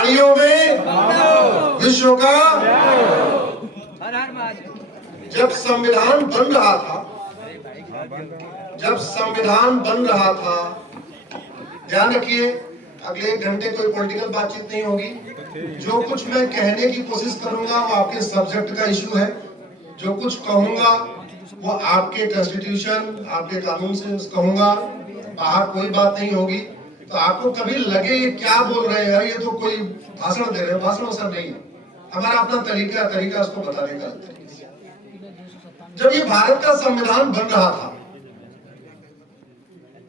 प्राणियों में विश्व का। जब संविधान बन रहा था, ध्यान रखिए, अगले 1 घंटे कोई पॉलिटिकल बातचीत नहीं होगी। जो कुछ मैं कहने की कोशिश करूंगा वो आपके सब्जेक्ट का इशू है। जो कुछ कहूंगा वो आपके कॉन्स्टिट्यूशन, आपके कानून से कहूंगा, बाहर कोई बात नहीं होगी। तो आपको कभी लगे ये क्या बोल रहे हैं, ये तो कोई भाषण दे रहे हैं, भाषण सब नहीं है। हमारा अपना तरीका उसको बताने का तरीके से। जब ये भारत का संविधान बन रहा था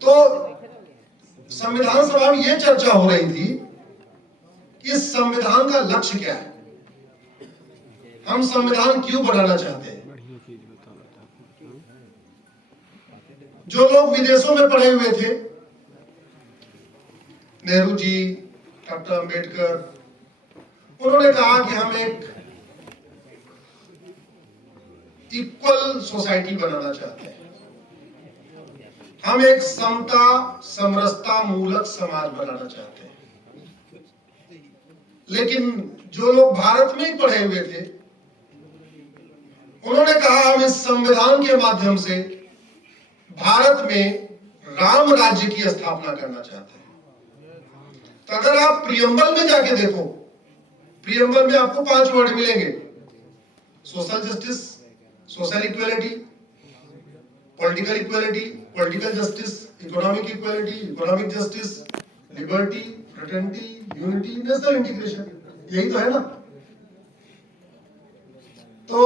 तो संविधान सभा में ये चर्चा हो रही थी कि संविधान का लक्ष्य क्या है, हम संविधान क्यों बनाना चाहते हैं। जो लोग विदेशों में पढ़े हुए थे, नेहरू जी, डॉक्टर अंबेडकर, उन्होंने कहा कि हम एक इक्वल सोसाइटी बनाना चाहते हैं, हम एक समता समरसता मूलक समाज बनाना चाहते हैं। लेकिन जो लोग भारत में ही पढ़े हुए थे, उन्होंने कहा हम इस संविधान के माध्यम से भारत में राम राज्य की स्थापना करना चाहते हैं। तो अगर आप प्रियम्बल में जाके देखो, प्रियम्बल में आपको 5 वर्ड मिलेंगे: social justice, social equality, political equality, political justice, economic equality, economic justice, liberty, fraternity, unity, national integration. यही तो है ना। तो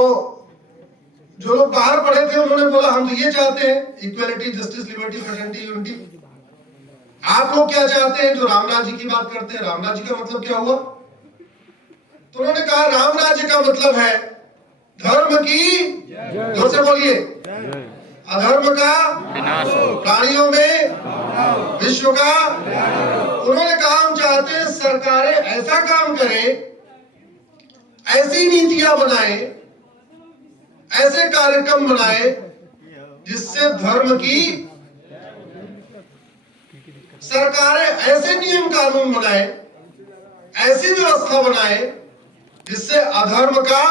जो लोग बाहर पढ़े थे उन्होंने बोला हम तो ये चाहते हैं, equality, justice, liberty, fraternity, unity. आप लोग क्या चाहते हैं जो राम राज्य की बात करते हैं? राम राज्य का मतलब क्या हुआ? तो उन्होंने कहा राम राज्य का मतलब है धर्म की, जोर से बोलिए, अधर्म का विनाश, प्राणियों में विश्व का। उन्होंने कहा हम चाहते हैं सरकारें ऐसा काम करें, ऐसी नीतियां बनाए, ऐसे कार्यक्रम बनाए जिससे धर्म की, सरकारें ऐसे नियम कानून बनाए, ऐसी व्यवस्था बनाए जिससे अधर्म का,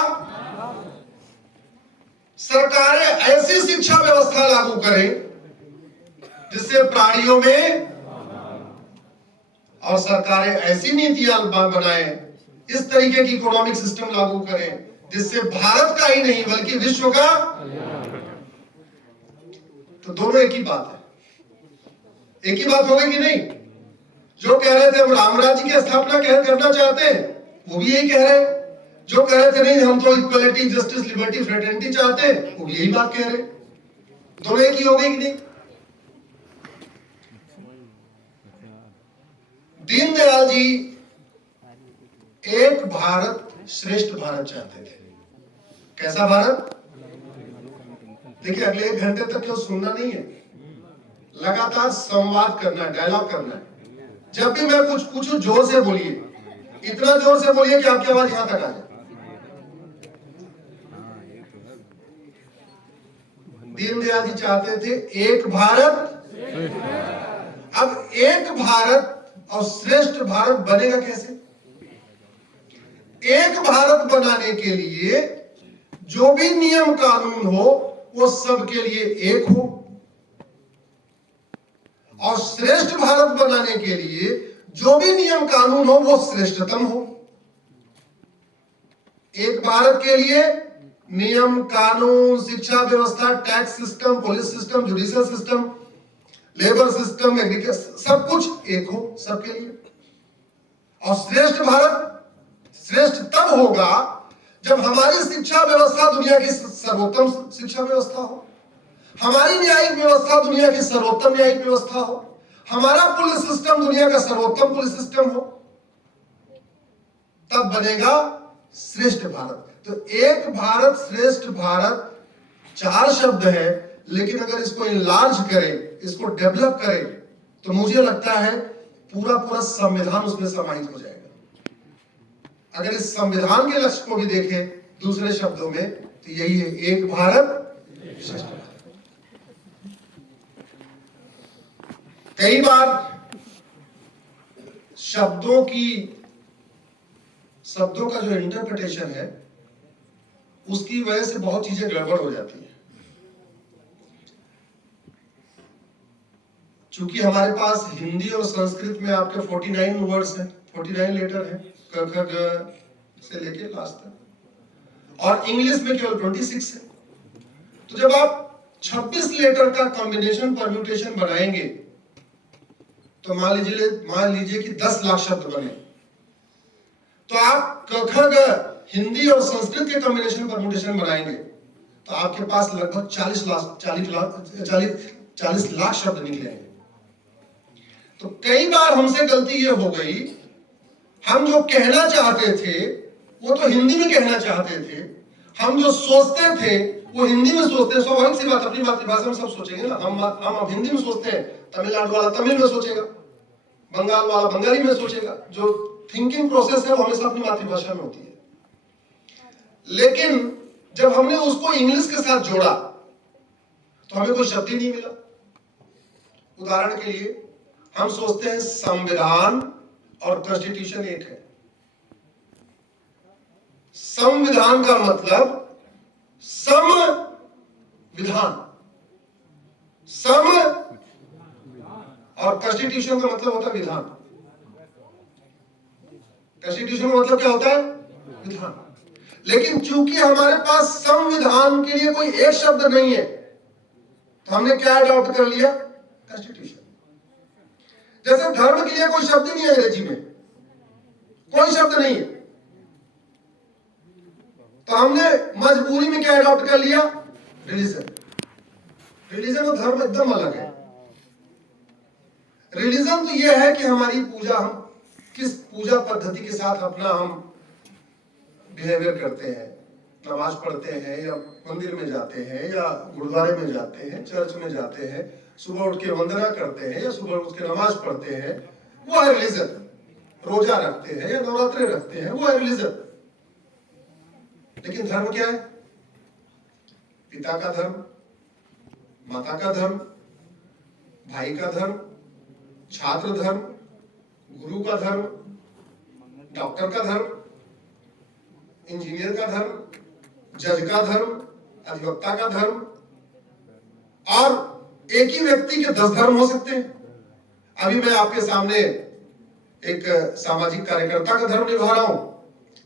सरकारें ऐसी शिक्षा व्यवस्था लागू करें जिससे प्राणियों में, और सरकारें ऐसी नीतियां बनाए, इस तरीके की इकोनॉमिक सिस्टम लागू करें जिससे भारत का ही नहीं बल्कि विश्व का। तो दोनों एक ही बात है, एक ही बात हो गई कि नहीं? जो कह रहे थे हम राम राज्य की स्थापना करना चाहते हैं, वो भी यही कह रहे हैं। जो कह रहे थे नहीं हम तो इक्वलिटी, जस्टिस, लिबर्टी, फ्रेटर्निटी चाहते हैं, वो भी यही बात कह रहे हैं। दोनों एक ही हो गई कि नहीं? दीनदयाल जी एक भारत श्रेष्ठ भारत चाहते थे। कैसा भारत? देखिए, अगले 1 घंटे तक क्यों सुनना नहीं है, लगातार संवाद करना है, डायलॉग करना है। जब भी मैं कुछ पूछूं जोर से बोलिए, इतना जोर से बोलिए कि आपकी आवाज यहां तक आ जाए। दीनदयाल जी चाहते थे एक भारत। अब एक भारत और श्रेष्ठ भारत बनेगा कैसे? एक भारत बनाने के लिए जो भी नियम कानून हो वो सबके लिए एक हो, और श्रेष्ठ भारत बनाने के लिए जो भी नियम कानून हो वो श्रेष्ठतम हो। एक भारत के लिए नियम कानून, शिक्षा व्यवस्था, tax system, police system, judicial system, labour system, agriculture, सब कुछ एक हो सबके लिए। और श्रेष्ठ भारत श्रेष्ठ तब होगा जब हमारी शिक्षा व्यवस्था दुनिया की सर्वोत्तम शिक्षा व्यवस्था हो, हमारी न्यायिक व्यवस्था दुनिया की सर्वोत्तम न्यायिक व्यवस्था हो, हमारा पुलिस सिस्टम दुनिया का सर्वोत्तम पुलिस सिस्टम हो, तब बनेगा श्रेष्ठ भारत। तो एक भारत श्रेष्ठ भारत 4 शब्द है, लेकिन अगर इसको इनलार्ज करें, इसको डेवलप करें, तो मुझे लगता है पूरा संविधान उसमें समाहित हो जाएगा। अगर इस संविधान के लक्ष्य को भी देखें दूसरे शब्दों में, तो यही है एक भारत श्रेष्ठ भारत। कई बार शब्दों की शब्दों का जो इंटरप्रिटेशन है उसकी वजह से बहुत चीजें गड़बड़ हो जाती है। चूंकि हमारे पास हिंदी और संस्कृत में आपके 49 वर्ड्स हैं, 49 लेटर हैं, क ख ग से लेके लास्ट तक, और इंग्लिश में केवल 26 है। तो जब आप 26 लेटर का कॉम्बिनेशन परम्यूटेशन बनाएंगे तो मान लीजिए कि 10 लाख शब्द बने, तो आप क ख ग हिंदी और संस्कृत के कॉम्बिनेशन परम्यूटेशन बनाएंगे तो आपके पास लगभग 40 लाख शब्द निकलेंगे। तो कई बार हमसे गलती ये हो गई, हम जो कहना चाहते थे वो तो हिंदी में कहना चाहते थे, हम जो सोचते थे वो हिंदी में सोचते हैं। स्वाभाविक सी बात, अपनी मातृभाषा में सब सोचेंगे ना। हम अब हिंदी में सोचते हैं, तमिलनाडु वाला तमिल में सोचेगा, बंगाल वाला बंगाली में सोचेगा। जो थिंकिंग प्रोसेस है वो हमेशा अपनी मातृभाषा में होती है। लेकिन जब हमने उसको इंग्लिश के साथ जोड़ा तो हमें कोई शब्द ही नहीं मिला। उदाहरण के लिए हम सोचते हैं संविधान और कॉन्स्टिट्यूशन एक है। संविधान का मतलब संविधान, सम और कॉन्स्टिट्यूशन का मतलब होता है विधान। कॉन्स्टिट्यूशन का मतलब क्या होता है? विधान। लेकिन चूंकि हमारे पास संविधान के लिए कोई एक शब्द नहीं है तो हमने क्या अडॉप्ट कर लिया? कॉन्स्टिट्यूशन। जैसे धर्म के लिए कोई शब्द ही नहीं है अंग्रेजी में, कोई शब्द नहीं है, तो हमने मजबूरी में क्या अडॉप्ट कर लिया? रिलीजन। रिलीजन और धर्म एकदम अलग है। रिलीजन तो यह है कि हमारी पूजा, हम किस पूजा पद्धति के साथ अपना हम बिहेवियर करते हैं, नमाज पढ़ते हैं या मंदिर में जाते हैं या गुरुद्वारे में जाते हैं, चर्च में जाते हैं, सुबह उठ के वंदना करते हैं या सुबह उठ के नमाज पढ़ते हैं, वो है रिलीजन। रोजा रखते हैं या नवरात्रे रखते हैं, वो है रिलीजन। लेकिन धर्म क्या है? पिता का धर्म, माता का धर्म, भाई का धर्म, छात्र धर्म, गुरु का धर्म, डॉक्टर का धर्म, इंजीनियर का धर्म, जज का धर्म, अधिवक्ता का धर्म, और एक ही व्यक्ति के 10 धर्म हो सकते हैं। अभी मैं आपके सामने एक सामाजिक कार्यकर्ता का धर्म निभा रहा हूं,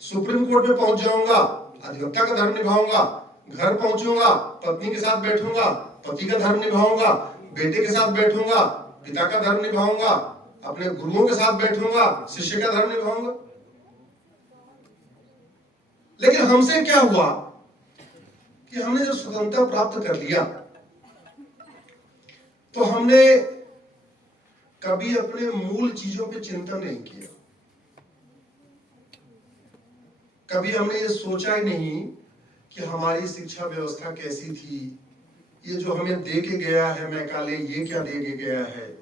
सुप्रीम कोर्ट में पहुंच जाऊंगा, अधिवक्ता का धर्म निभाऊंगा, घर पहुंचूंगा, पत्नी के साथ बैठूंगा, पति का धर्म निभाऊंगा, बेटे के साथ बैठूंगा, पिता का धर्म निभाऊंगा, अपने गुरुओं के साथ बैठूंगा, शिष्य का धर्म निभाऊंगा। लेकिन हमसे क्या हुआ कि हमने जब स्वतंत्रता प्राप्त कर लिया तो हमने कभी अपने मूल चीजों पे चिंतन नहीं किया। कभी हमने ये सोचा ही नहीं कि हमारी शिक्षा व्यवस्था कैसी थी, ये जो हमें दे के गया है मैकाले, ये क्या दे के गया है,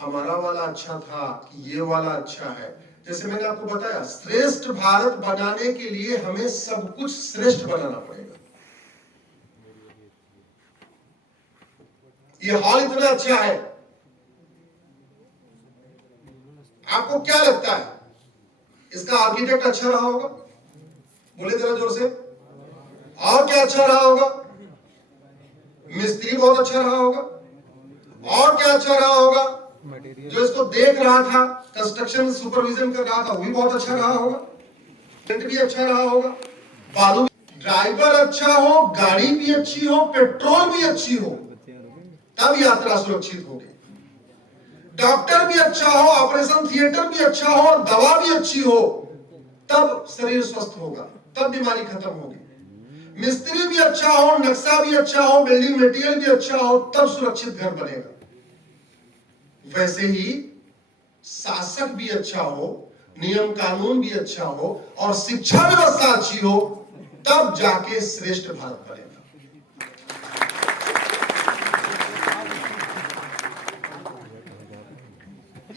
हमारा वाला अच्छा था कि ये वाला अच्छा है। जैसे मैंने आपको बताया, श्रेष्ठ भारत बनाने के लिए हमें सब कुछ श्रेष्ठ बनाना पड़ेगा। ये हॉल इतना अच्छा है, आपको क्या लगता है इसका आर्किटेक्ट अच्छा रहा होगा? बोले जरा जोर से। और क्या अच्छा रहा होगा? मिस्त्री बहुत अच्छा रहा होगा। और क्या अच्छा रहा होगा? जो इसको देख रहा था, कंस्ट्रक्शन सुपरविजन कर रहा था, वो भी बहुत अच्छा रहा होगा। टेंट भी अच्छा रहा होगा, बालू, ड्राइवर अच्छा हो, गाड़ी भी अच्छी हो, पेट्रोल भी अच्छी हो, तब यात्रा सुरक्षित होगी। डॉक्टर भी अच्छा हो, ऑपरेशन थिएटर भी अच्छा हो और दवा भी अच्छी हो, तब शरीर स्वस्थ होगा, तब बीमारी खत्म होगी। मिस्त्री भी अच्छा हो, नक्शा भी अच्छा हो, बिल्डिंग मटेरियल भी अच्छा हो, तब सुरक्षित घर बनेगा। वैसे ही शासक भी अच्छा हो, नियम कानून भी अच्छा हो और शिक्षा व्यवस्था अच्छी हो, तब जाके श्रेष्ठ भारत बनेगा।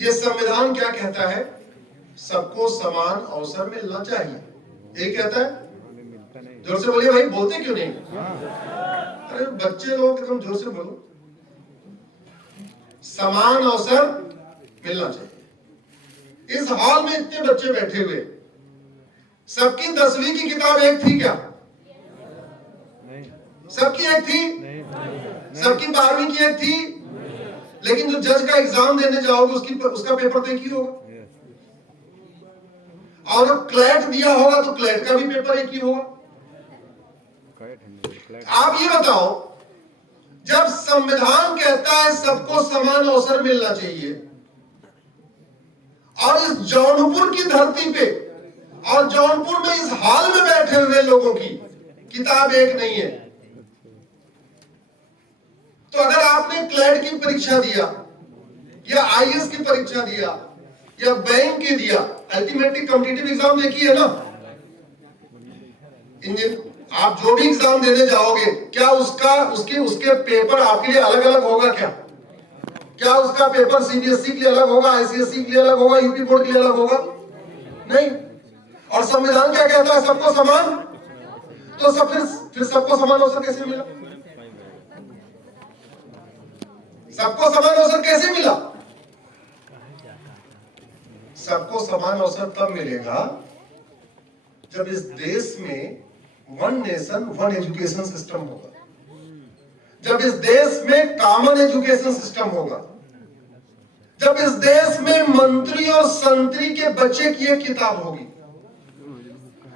ये संविधान क्या कहता है? सबको समान अवसर मिलना चाहिए, ये कहता है। जोर से बोलिए भाई, बोलते क्यों नहीं? अरे बच्चे लोग एकदम जोर से बोलो। समान अवसर मिलना चाहिए। इस हॉल में इतने बच्चे बैठे हुए, सबकी 10वीं की किताब एक थी क्या? सबकी एक थी? सबकी 12वीं की एक थी? लेकिन जो जज का एग्जाम देने जाओगे उसका पेपर तो एक ही होगा, और जब क्लैट दिया होगा तो क्लैट का भी पेपर एक ही होगा। आप ये बताओ, जब संविधान कहता है सबको समान अवसर मिलना चाहिए, और इस जौनपुर की धरती पे और जौनपुर में इस हॉल में बैठे हुए लोगों की किताब एक नहीं है, तो अगर आपने क्लैट की परीक्षा दिया या आईएएस की परीक्षा दिया या बैंक की दिया, अल्टीमेटली कॉम्पिटिटिव एग्जाम देखी है ना, आप जो भी एग्जाम देने जाओगे, क्या उसके पेपर आपके लिए अलग अलग होगा क्या? क्या उसका पेपर सीबीएसई के लिए अलग होगा, आईसीएसई के लिए अलग होगा, यूपी बोर्ड के लिए अलग होगा? नहीं। और संविधान क्या कहता है? सबको समान। तो सब फिर सबको समान अवसर कैसे मिला? सबको समान अवसर कैसे मिला? सबको समान अवसर तब मिलेगा जब इस देश में one nation one education system होगा, जब इस देश में कॉमन एजुकेशन सिस्टम होगा, जब इस देश में मंत्री और संतरी के बच्चे की एक किताब होगी,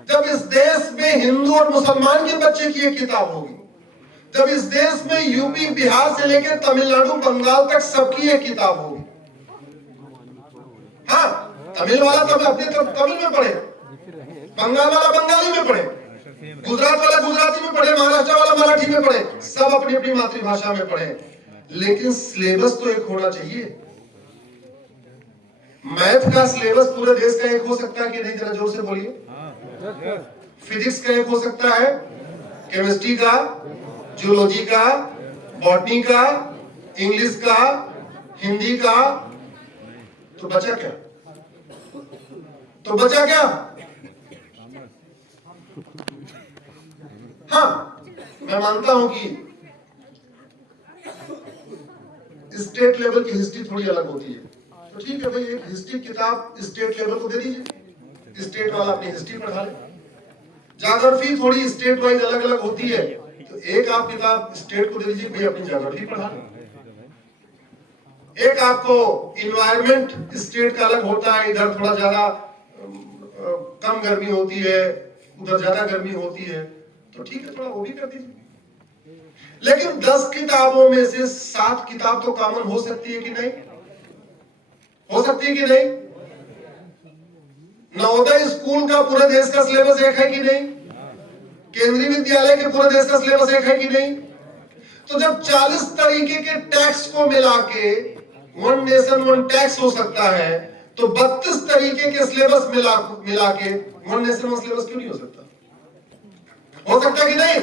जब इस देश में हिंदू और मुसलमान के बच्चे की एक किताब होगी, जब इस देश में यूपी बिहार से लेकर तमिलनाडु बंगाल तक सबकी एक किताब होगी। हाँ, तमिल वाला तो अपने तमिल में पढ़े, बंगाल वाला बंगाली में पढ़े, गुजरात वाला गुजराती में पढ़े, महाराष्ट्र वाला मराठी में पढ़े, सब अपनी अपनी मातृभाषा में पढ़े, लेकिन सिलेबस तो एक होना चाहिए। मैथ का सिलेबस पूरे देश का एक हो सकता है कि नहीं? जरा जोर से बोलिए। फिजिक्स का एक हो सकता है, केमिस्ट्री का, जूलॉजी का, बॉटनी का, इंग्लिश का, हिंदी का, तो बचा क्या? हाँ, मैं मानता हूं कि स्टेट लेवल की हिस्ट्री थोड़ी अलग होती है, तो ठीक है भाई, एक हिस्ट्री किताब स्टेट लेवल को दे दीजिए, स्टेट वाला अपनी हिस्ट्री पढ़ा ले। ज्योग्राफी थोड़ी स्टेट वाइज अलग अलग होती है, तो एक आप किताब स्टेट को दे दीजिए, भाई अपनी ज्योग्राफी पढ़ा ले। एक आपको इन्वायरमेंट स्टेट का अलग होता है, इधर थोड़ा ज्यादा कम गर्मी होती है, उधर ज्यादा गर्मी होती है, तो ठीक है, थोड़ा वो भी कर दीजिए। लेकिन 10 किताबों में से 7 किताब तो कॉमन हो सकती है कि नहीं? हो सकती है कि नहीं? नवोदय स्कूल का पूरे देश का सिलेबस एक है कि नहीं? केंद्रीय विद्यालय के पूरे देश का सिलेबस एक है कि नहीं? तो जब 40 तरीके के टैक्स को मिला के वन नेशन वन टैक्स हो सकता है, तो 32 तरीके के सिलेबस मिला के वन नेशन वन सिलेबस क्यों नहीं हो सकता? हो सकता कि नहीं?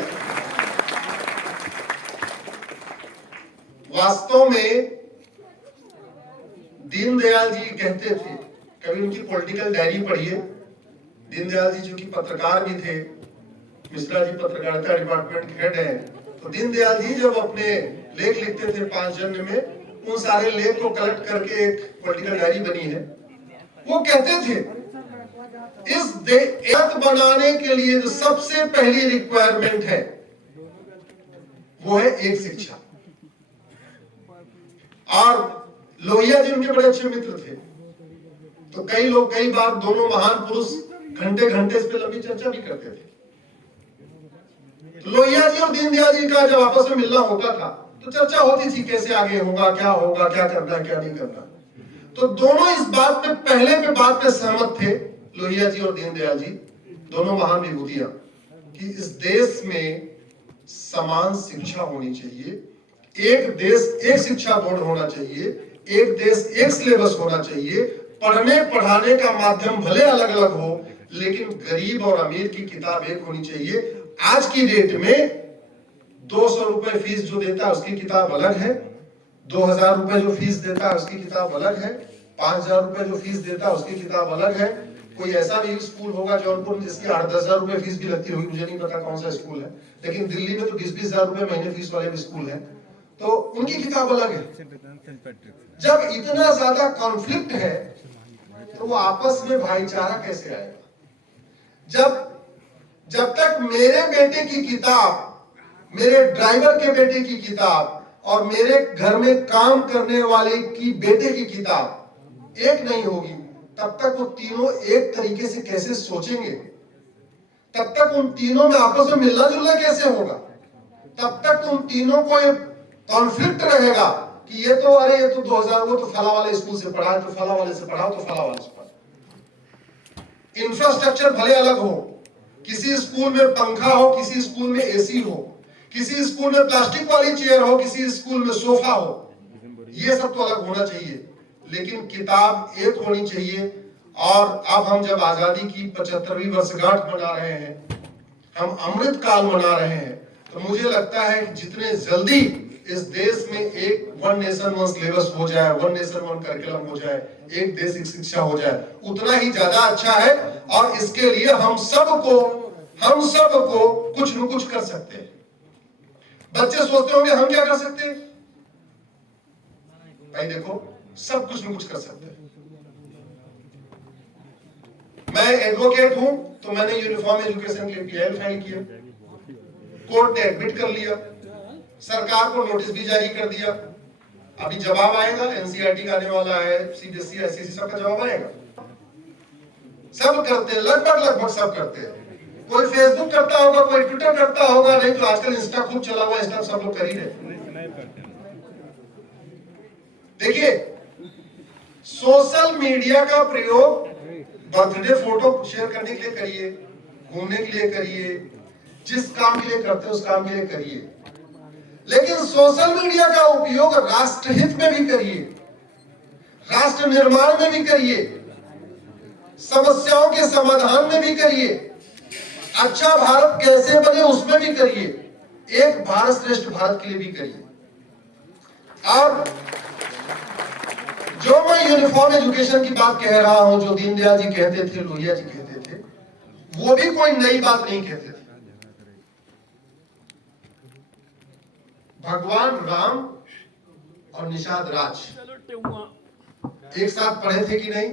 वास्तव में दीनदयाल जी कहते थे, कभी उनकी पॉलिटिकल डायरी पढ़िए, दीनदयाल जी जो कि पत्रकार भी थे, मिश्रा जी पत्रकारिता डिपार्टमेंट के हेड हैं, तो दीनदयाल जी जब अपने लेख लिखते थे 5 जन्म में, उन सारे लेख को कलेक्ट करके एक पॉलिटिकल डायरी बनी है। वो कहते थे इस देश बनाने के लिए जो सबसे पहली रिक्वायरमेंट है वो है एक शिक्षा। और लोहिया जी उनके बड़े अच्छे मित्र थे, तो कई बार दोनों महान पुरुष घंटे घंटे इस पे लंबी चर्चा भी करते थे। लोहिया जी और दीनदयाल जी का जब आपस में मिलना होता था तो चर्चा होती थी कैसे आगे होगा, क्या करना है, क्या नहीं करना। तो दोनों इस बात पे बात पे सहमत थे, लोहिया जी और दीनदयाल जी, दोनों महान विभूतियां, कि इस देश में समान शिक्षा होनी चाहिए, एक देश एक शिक्षा बोर्ड होना चाहिए, एक देश एक सिलेबस होना चाहिए, पढ़ने पढ़ाने का माध्यम भले अलग अलग हो, लेकिन गरीब और अमीर की किताब एक होनी चाहिए। आज की डेट में 200 रुपए फीस जो देता है उसकी किताब अलग है, 2000 रुपए जो फीस देता है उसकी किताब अलग है, 5000 रुपए जो फीस देता है उसकी किताब अलग है। कोई ऐसा भी स्कूल होगा जौनपुर में जिसकी 8-10 हजार रुपए फीस भी लगती होगी, मुझे नहीं पता कौन सा स्कूल है, लेकिन दिल्ली में तो 20-20 हजार रुपए महीने फीस वाले भी स्कूल है, तो उनकी किताब अलग है। जब इतना ज्यादा कॉन्फ्लिक्ट है तो वो आपस में भाईचारा कैसे आएगा? जब तक मेरे बेटे की किताब, मेरे ड्राइवर के बेटे की किताब और मेरे घर में काम करने वाले की बेटे की किताब एक नहीं होगी, तब तक वो तीनों एक तरीके से कैसे सोचेंगे, तब तक उन तीनों में आपस में मिलना जुलना कैसे होगा, तब तक उन तीनों को एक कॉन्फ्लिक्ट रहेगा कि ये तो अरे ये तो 2000 वो तो फला वाले स्कूल से पढ़ा, तो फला वाले से पढ़ा, तो फला वाले से पढ़ा। इंफ्रास्ट्रक्चर भले अलग हो, किसी स्कूल में पंखा हो, किसी स्कूल में एसी हो, किसी स्कूल में प्लास्टिक वाली चेयर हो, किसी स्कूल में सोफा हो, ये सब तो अलग होना चाहिए, लेकिन किताब एक होनी चाहिए। और अब हम जब आजादी की 75वीं वर्षगांठ मना रहे हैं, हम अमृत काल मना रहे हैं, तो मुझे लगता है कि जितने जल्दी इस देश में एक वन नेशन वन सिलेबस हो जाए, वन नेशन वन करिकुलम हो जाए, एक देश एक शिक्षा हो जाए, उतना ही ज्यादा अच्छा है। और इसके लिए हम सबको कुछ न कुछ कर सकते हैं। बच्चे सोचते होंगे हम क्या कर सकते हैं? भाई देखो, सब कुछ न कुछ कर सकते हैं। मैं एडवोकेट हूं, तो मैंने यूनिफॉर्म एजुकेशन के लिए फाइल किया, कोर्ट ने एडमिट कर लिया, सरकार को नोटिस भी जारी कर दिया। अभी जवाब आएगा, एनसीईआरटी का आने वाला है, सीबीएसई आईसीएसई सबका जवाब आएगा। सब करते हैं, लगभग सब करते हैं। कोई फेसबुक करता होगा, कोई ट्विटर करता होगा, नहीं तो आजकल इंस्टा खूब चला हुआ, इंस्टा सब लोग कर ही रहे। देखिए, सोशल मीडिया का प्रयोग बर्थडे फोटो शेयर करने के लिए करिए, घूमने के लिए करिए, जिस काम के लिए करते हैं उस काम के लिए करिए, लेकिन सोशल मीडिया का उपयोग राष्ट्रहित में भी करिए, राष्ट्र निर्माण में भी करिए, समस्याओं के समाधान में भी करिए, अच्छा भारत कैसे बने उसमें भी करिए, एक भारत श्रेष्ठ भारत के लिए भी करिए। और जो मैं यूनिफॉर्म एजुकेशन की बात कह रहा हूं, जो दीनदयाल जी कहते थे, लोहिया जी कहते थे, वो भी कोई नई बात नहीं कहते थे। भगवान राम और निषाद राज एक साथ पढ़े थे कि नहीं?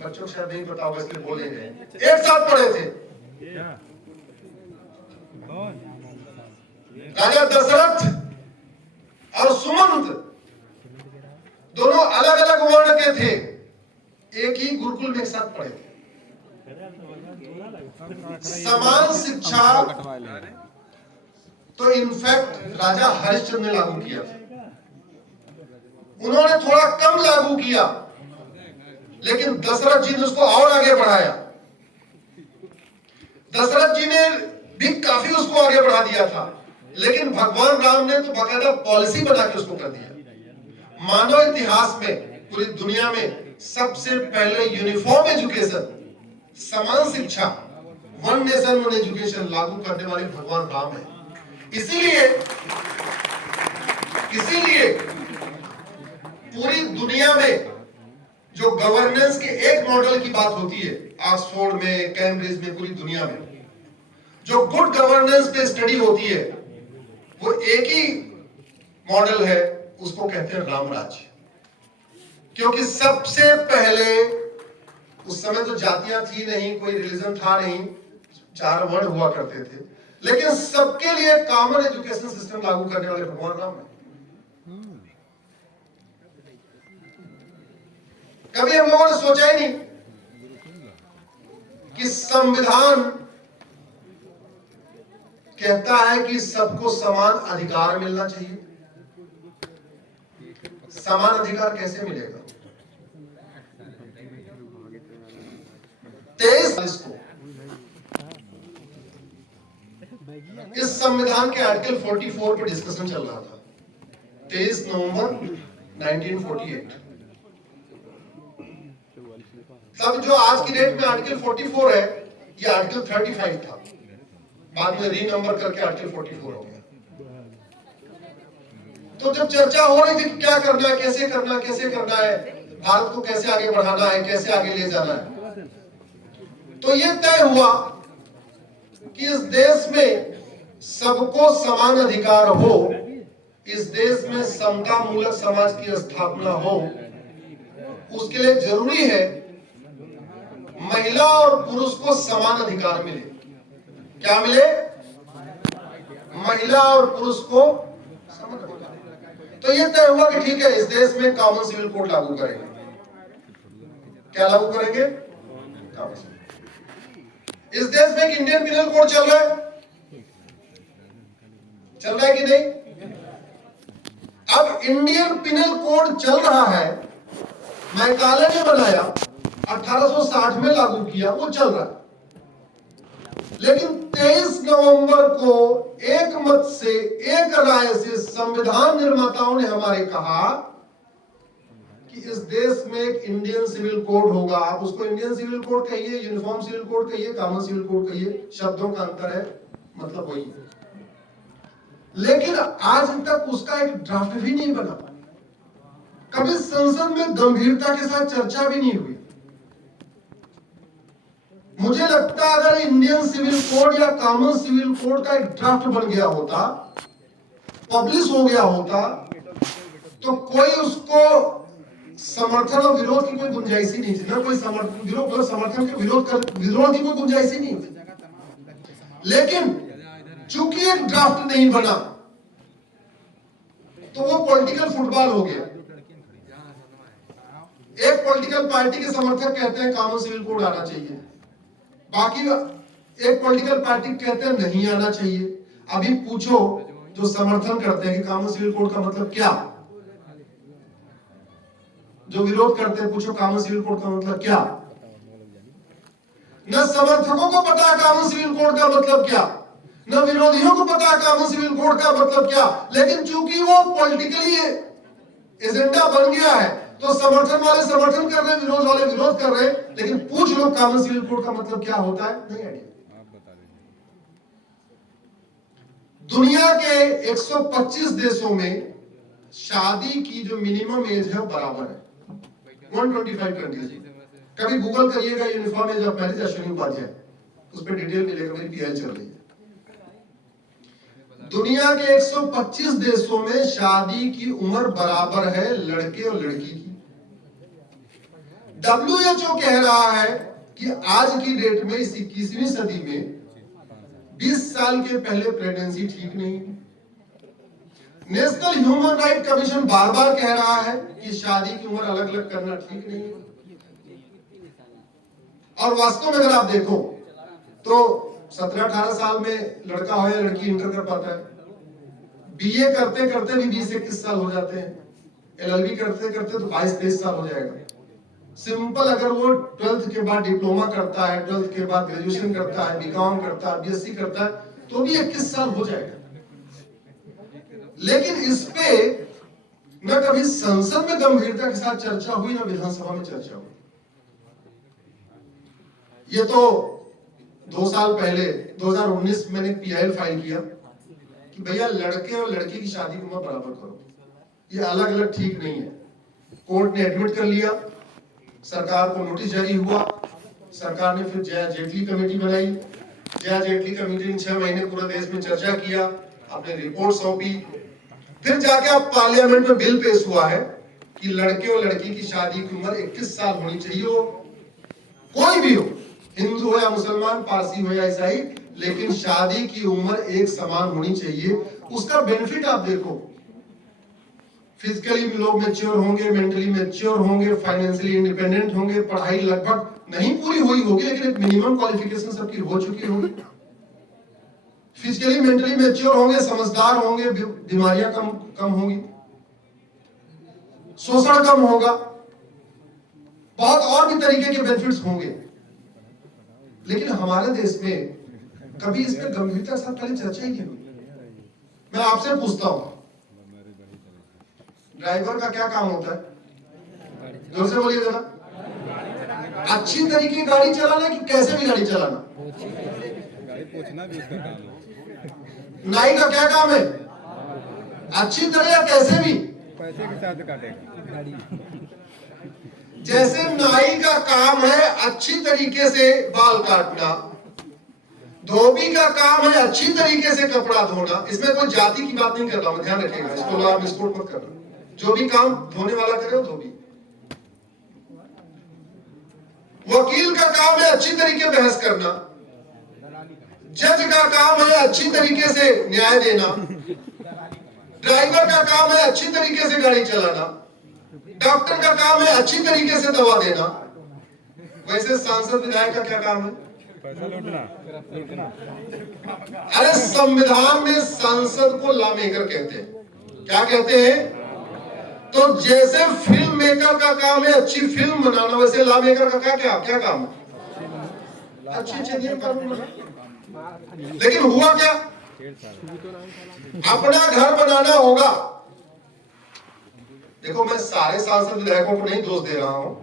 बच्चों को शायद नहीं पता होगा, इसलिए बोल नहीं रहे। एक साथ पढ़े थे। राजा दशरथ और सुमंत दोनों अलग अलग वर्ण के थे, एक ही गुरुकुल में एक साथ पढ़े थे। समान शिक्षा तो इनफैक्ट राजा हरिश्चंद्र ने लागू किया, उन्होंने थोड़ा कम लागू किया, लेकिन दशरथ जी ने उसको और आगे बढ़ाया। दशरथ जी ने भी काफी उसको आगे बढ़ा दिया था, लेकिन भगवान राम ने तो बाकायदा पॉलिसी बना के उसको कर दिया। मानव इतिहास में पूरी दुनिया में सबसे पहले यूनिफॉर्म एजुकेशन, समान शिक्षा, वन नेशन वन एजुकेशन लागू करने वाले भगवान राम है। इसीलिए पूरी दुनिया में जो गवर्नेंस के एक मॉडल की बात होती है, ऑक्सफोर्ड में, कैम्ब्रिज में, पूरी दुनिया में जो गुड गवर्नेंस पे स्टडी होती है, वो एक ही मॉडल है, उसको कहते हैं राम राज्य। क्योंकि सबसे पहले, उस समय तो जातियां थी नहीं, कोई रिलीजन था नहीं, 4 वर्ण हुआ करते थे, लेकिन सबके लिए कॉमन एजुकेशन सिस्टम लागू करने वाले भगवान राम है। कभी हम लोगों ने सोचा ही नहीं कि संविधान कहता है कि सबको समान अधिकार मिलना चाहिए। समान अधिकार कैसे मिलेगा? 23 को इस संविधान के आर्टिकल 44 पर डिस्कशन चल रहा था, 23 नवंबर 1948। तब जो आज की डेट में आर्टिकल 44 है, ये आर्टिकल 35 था, बाद में रीनंबर करके आर्टिकल 44 हो गया। तो जब चर्चा हो रही थी क्या करना है, कैसे करना है, भारत को कैसे आगे बढ़ाना है, कैसे आगे ले जाना है, तो ये तय हुआ कि इस देश में सबको समान अधिकार हो, इस देश में समता मूलक समाज की स्थापना हो। उसके लिए जरूरी है महिला महिला और पुरुष को समान अधिकार मिले। क्या मिले? महिला और पुरुष को समान अधिकार। तो ये तय हुआ कि ठीक है, इस देश में कॉमन सिविल कोड लागू करेंगे। क्या लागू करेंगे? इस देश में एक इंडियन पिनल कोड चल रहा है, चल रहा है कि नहीं? अब इंडियन पिनल कोड चल रहा है, मैकाले ने बनाया, 1860 में लागू किया, वो चल रहा है। लेकिन 23 नवंबर को एक मत से, एक राय से संविधान निर्माताओं ने हमारे कहा कि इस देश में एक इंडियन सिविल कोड होगा। आप उसको इंडियन सिविल कोड कहिए, यूनिफॉर्म सिविल कोड कहिए, कॉमन सिविल कोड कहिए, शब्दों का अंतर है, मतलब वही है। लेकिन आज तक उसका एक ड्राफ्ट भी नहीं बना, कभी संसद में गंभीरता के साथ चर्चा भी नहीं हुई। मुझे लगता है अगर इंडियन सिविल कोड या कॉमन सिविल कोड का एक ड्राफ्ट बन गया होता, पब्लिश हो गया होता, तो कोई उसको समर्थन और विरोध की कोई गुंजाइश ही नहीं थी। ना कोई समर्थन के विरोध की कोई गुंजाइश ही नहीं थी। लेकिन चूंकि एक ड्राफ्ट नहीं बना, तो वो पॉलिटिकल फुटबॉल हो गया। एक पॉलिटिकल पार्टी के समर्थक कहते हैं कॉमन सिविल कोड आना चाहिए, बाकी एक पॉलिटिकल पार्टी कहते हैं नहीं आना चाहिए। अभी पूछो जो समर्थन करते हैं कि कॉमन सिविल कोड का मतलब क्या, जो विरोध करते हैं पूछो कॉमन सिविल कोड का मतलब क्या। न समर्थकों को पता है कॉमन सिविल कोड का मतलब क्या, न विरोधियों को पता है कॉमन सिविल कोड का मतलब क्या। लेकिन चूंकि वो पॉलिटिकली एजेंडा बन गया है, तो समर्थन वाले समर्थन कर रहे हैं, विरोध वाले विरोध कर रहे हैं। लेकिन पूछ लो कॉमन सिविल कोड का मतलब क्या होता है, नहीं आइडिया। दुनिया के 125 देशों में शादी की जो मिनिमम एज है बराबर है, 125 कंट्रीज। कभी गूगल करिएगा uniform age of marriage Ashwini Upadhyay, उस पर डिटेल मिलेगा, मेरी पीएल चल रही है। दुनिया के 125 देशों में शादी की उम्र बराबर है लड़के और लड़की की। WHO कह रहा है कि आज की डेट में, इस 21वीं सदी में 20 साल के पहले प्रेगनेंसी ठीक नहीं। नेशनल ह्यूमन राइट कमीशन बार बार कह रहा है कि शादी की उम्र अलग अलग करना ठीक नहीं है। और वास्तव में अगर आप देखो तो 17-18 साल में लड़का हो या लड़की इंटर कर पाता है, बीए करते करते भी 20-21 साल हो जाते हैं, LLB करते करते तो 22-23 साल हो जाएगा। सिंपल अगर वो 12th के बाद डिप्लोमा करता है, 12th के बाद ग्रेजुएशन करता है, बीकॉम करता है, BSc करता है, तो भी 21 साल हो जाएगा। लेकिन इस पे न कभी संसद में गंभीरता के साथ चर्चा हुई, न विधानसभा में चर्चा हुई। ये तो 2 साल पहले 2019 में मैंने PIL फाइल किया कि भैया लड़के और लड़की की शादी की उम्र बराबर करो, ये अलग अलग ठीक नहीं है। कोर्ट ने एडमिट कर लिया, सरकार को नोटिस जारी हुआ, सरकार ने फिर जया जेटली कमेटी बनाई। जया जेटली कमेटी ने 6 महीने पूरा देश में चर्चा किया, अपने रिपोर्ट सौंपी, फिर जाके अब पार्लियामेंट में बिल पेश हुआ है कि लड़के और लड़की की शादी की उम्र 21 साल होनी चाहिए। हो कोई भी हो, हिंदू हो या मुसलमान, पारसी हो या ईसाई, लेकिन शादी की उम्र एक समान होनी चाहिए। उसका बेनिफिट आप देखो, फिजिकली लोग मैच्योर होंगे, मेंटली मैच्योर होंगे, फाइनेंशियली इंडिपेंडेंट होंगे, पढ़ाई लगभग नहीं पूरी हुई होगी लेकिन एक मिनिमम क्वालिफिकेशन सबकी हो चुकी होगी, फिजिकली मेंटली मैच्योर होंगे, समझदार होंगे, बीमारियां कम होंगी, शोषण कम होगा, बहुत और भी तरीके के बेनिफिट्स होंगे। लेकिन हमारे देश में कभी इस पर गंभीरता के साथ पहले चर्चा ही नहीं हुई। मैं आपसे पूछता हूं, ड्राइवर का क्या काम होता है? जोर से बोलिए जरा। अच्छी तरीके की गाड़ी चलाना कि कैसे भी गाड़ी चलाना? नाई का क्या काम है? अच्छी तरह या कैसे भी? पैसे के साथ काटेगा। जैसे नाई का काम है अच्छी तरीके से बाल काटना, धोबी का काम है अच्छी तरीके से कपड़ा धोना। इसमें कोई जाति की बात नहीं कर रहा हूं, ध्यान रखिएगा, इसको आप मिसकोट मत करना। जो भी काम धोने वाला करे वो धोबी, वकील का काम है अच्छी तरीके बहस करना, जज का काम है अच्छी तरीके से न्याय देना, ड्राइवर का काम है अच्छी तरीके से गाड़ी चलाना, डॉक्टर का काम है अच्छी तरीके से दवा देना। वैसे सांसद विधायक का क्या काम है? पैसा लूटना। अरे संविधान में सांसद को लॉ मेकर कहते हैं। क्या कहते हैं? तो जैसे फिल्म मेकर का काम है अच्छी फिल्म बनाना, वैसे लॉ मेकर का क्या काम है? अच्छी नियम कानून बनाना। लेकिन हुआ क्या? अपना घर बनाना होगा। देखो, मैं सारे सांसद विधायकों को नहीं दोष दे रहा हूं,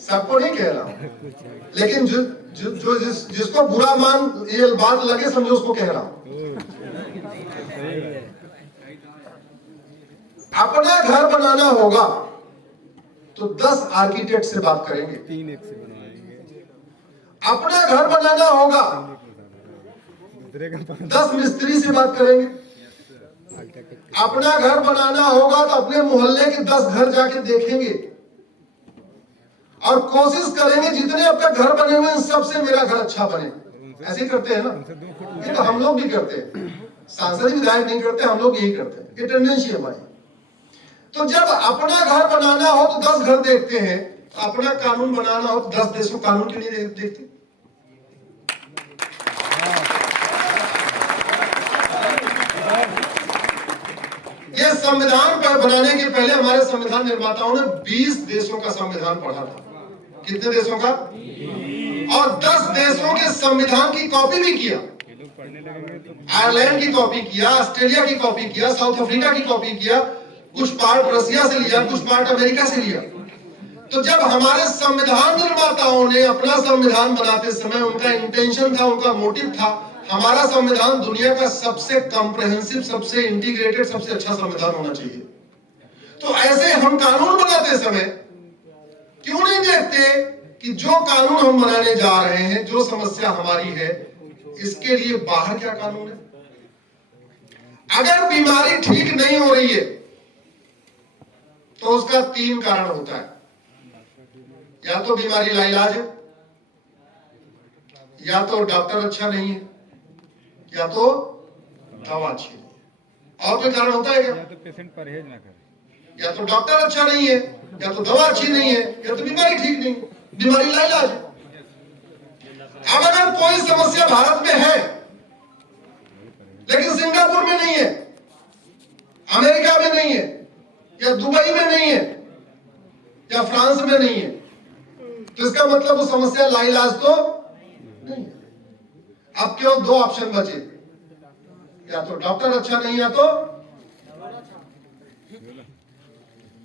सबको नहीं कह रहा हूं, लेकिन जिसको बुरा मान ये बात लगे समझो उसको कह रहा हूं। अपना घर बनाना होगा तो 10 आर्किटेक्ट से बात करेंगे, 3 एक से बनवाएंगे। अपना घर बनाना होगा 10 मिस्त्री से बात करेंगे। अपना घर बनाना होगा तो अपने मोहल्ले के 10 घर जाके देखेंगे और कोशिश करेंगे जितने अब तक घर बने हुए हैं सबसे मेरा घर अच्छा बने। ऐसे ही करते हैं ना, ये तो हम लोग भी करते हैं। सांसद विधायक नहीं करते, हम लोग यही करते हैं, ये टेंडेंसी है हमारी। तो जब अपना घर बनाना हो तो 10 घर देखते हैं, अपना कानून बनाना हो तो 10 देशों कानून क्यों नहीं देखते? ये संविधान पर बनाने के पहले हमारे संविधान निर्माताओं ने 20 देशों का संविधान पढ़ा था। कितने देशों का? और 10 देशों के संविधान की कॉपी भी किया। आयरलैंड की कॉपी किया, ऑस्ट्रेलिया की कॉपी किया, साउथ अफ्रीका की कॉपी किया, कुछ पार्ट रसिया से लिया, कुछ पार्ट अमेरिका से लिया। तो जब हमारे संविधान निर्माताओं ने अपना संविधान बनाते समय उनका इंटेंशन था, उनका मोटिव था, हमारा संविधान दुनिया का सबसे कॉम्प्रिहेंसिव, सबसे इंटीग्रेटेड, सबसे अच्छा संविधान होना चाहिए। तो ऐसे हम कानून बनाते समय क्यों नहीं देखते कि जो कानून हम बनाने जा रहे हैं, जो समस्या हमारी है, इसके लिए बाहर क्या कानून है? अगर बीमारी ठीक नहीं हो रही है तो उसका 3 कारण होता है। या तो बीमारी लाइलाज है, या तो डॉक्टर अच्छा नहीं है, या तो दवा अच्छी नहीं है। और कोई कारण होता है क्या? या तो पेशेंट परहेज ना करे, या तो डॉक्टर अच्छा नहीं है, या तो दवा अच्छी नहीं है, या तो बीमारी ठीक नहीं, बीमारी लाइलाज है। अब अगर कोई समस्या भारत में है लेकिन सिंगापुर में नहीं है, अमेरिका में नहीं है, या दुबई में नहीं है, या फ्रांस में नहीं है, तो इसका मतलब वो समस्या लाइलाज तो नहीं है। अब क्यों 2 ऑप्शन बचे, या तो डॉक्टर अच्छा नहीं, या तो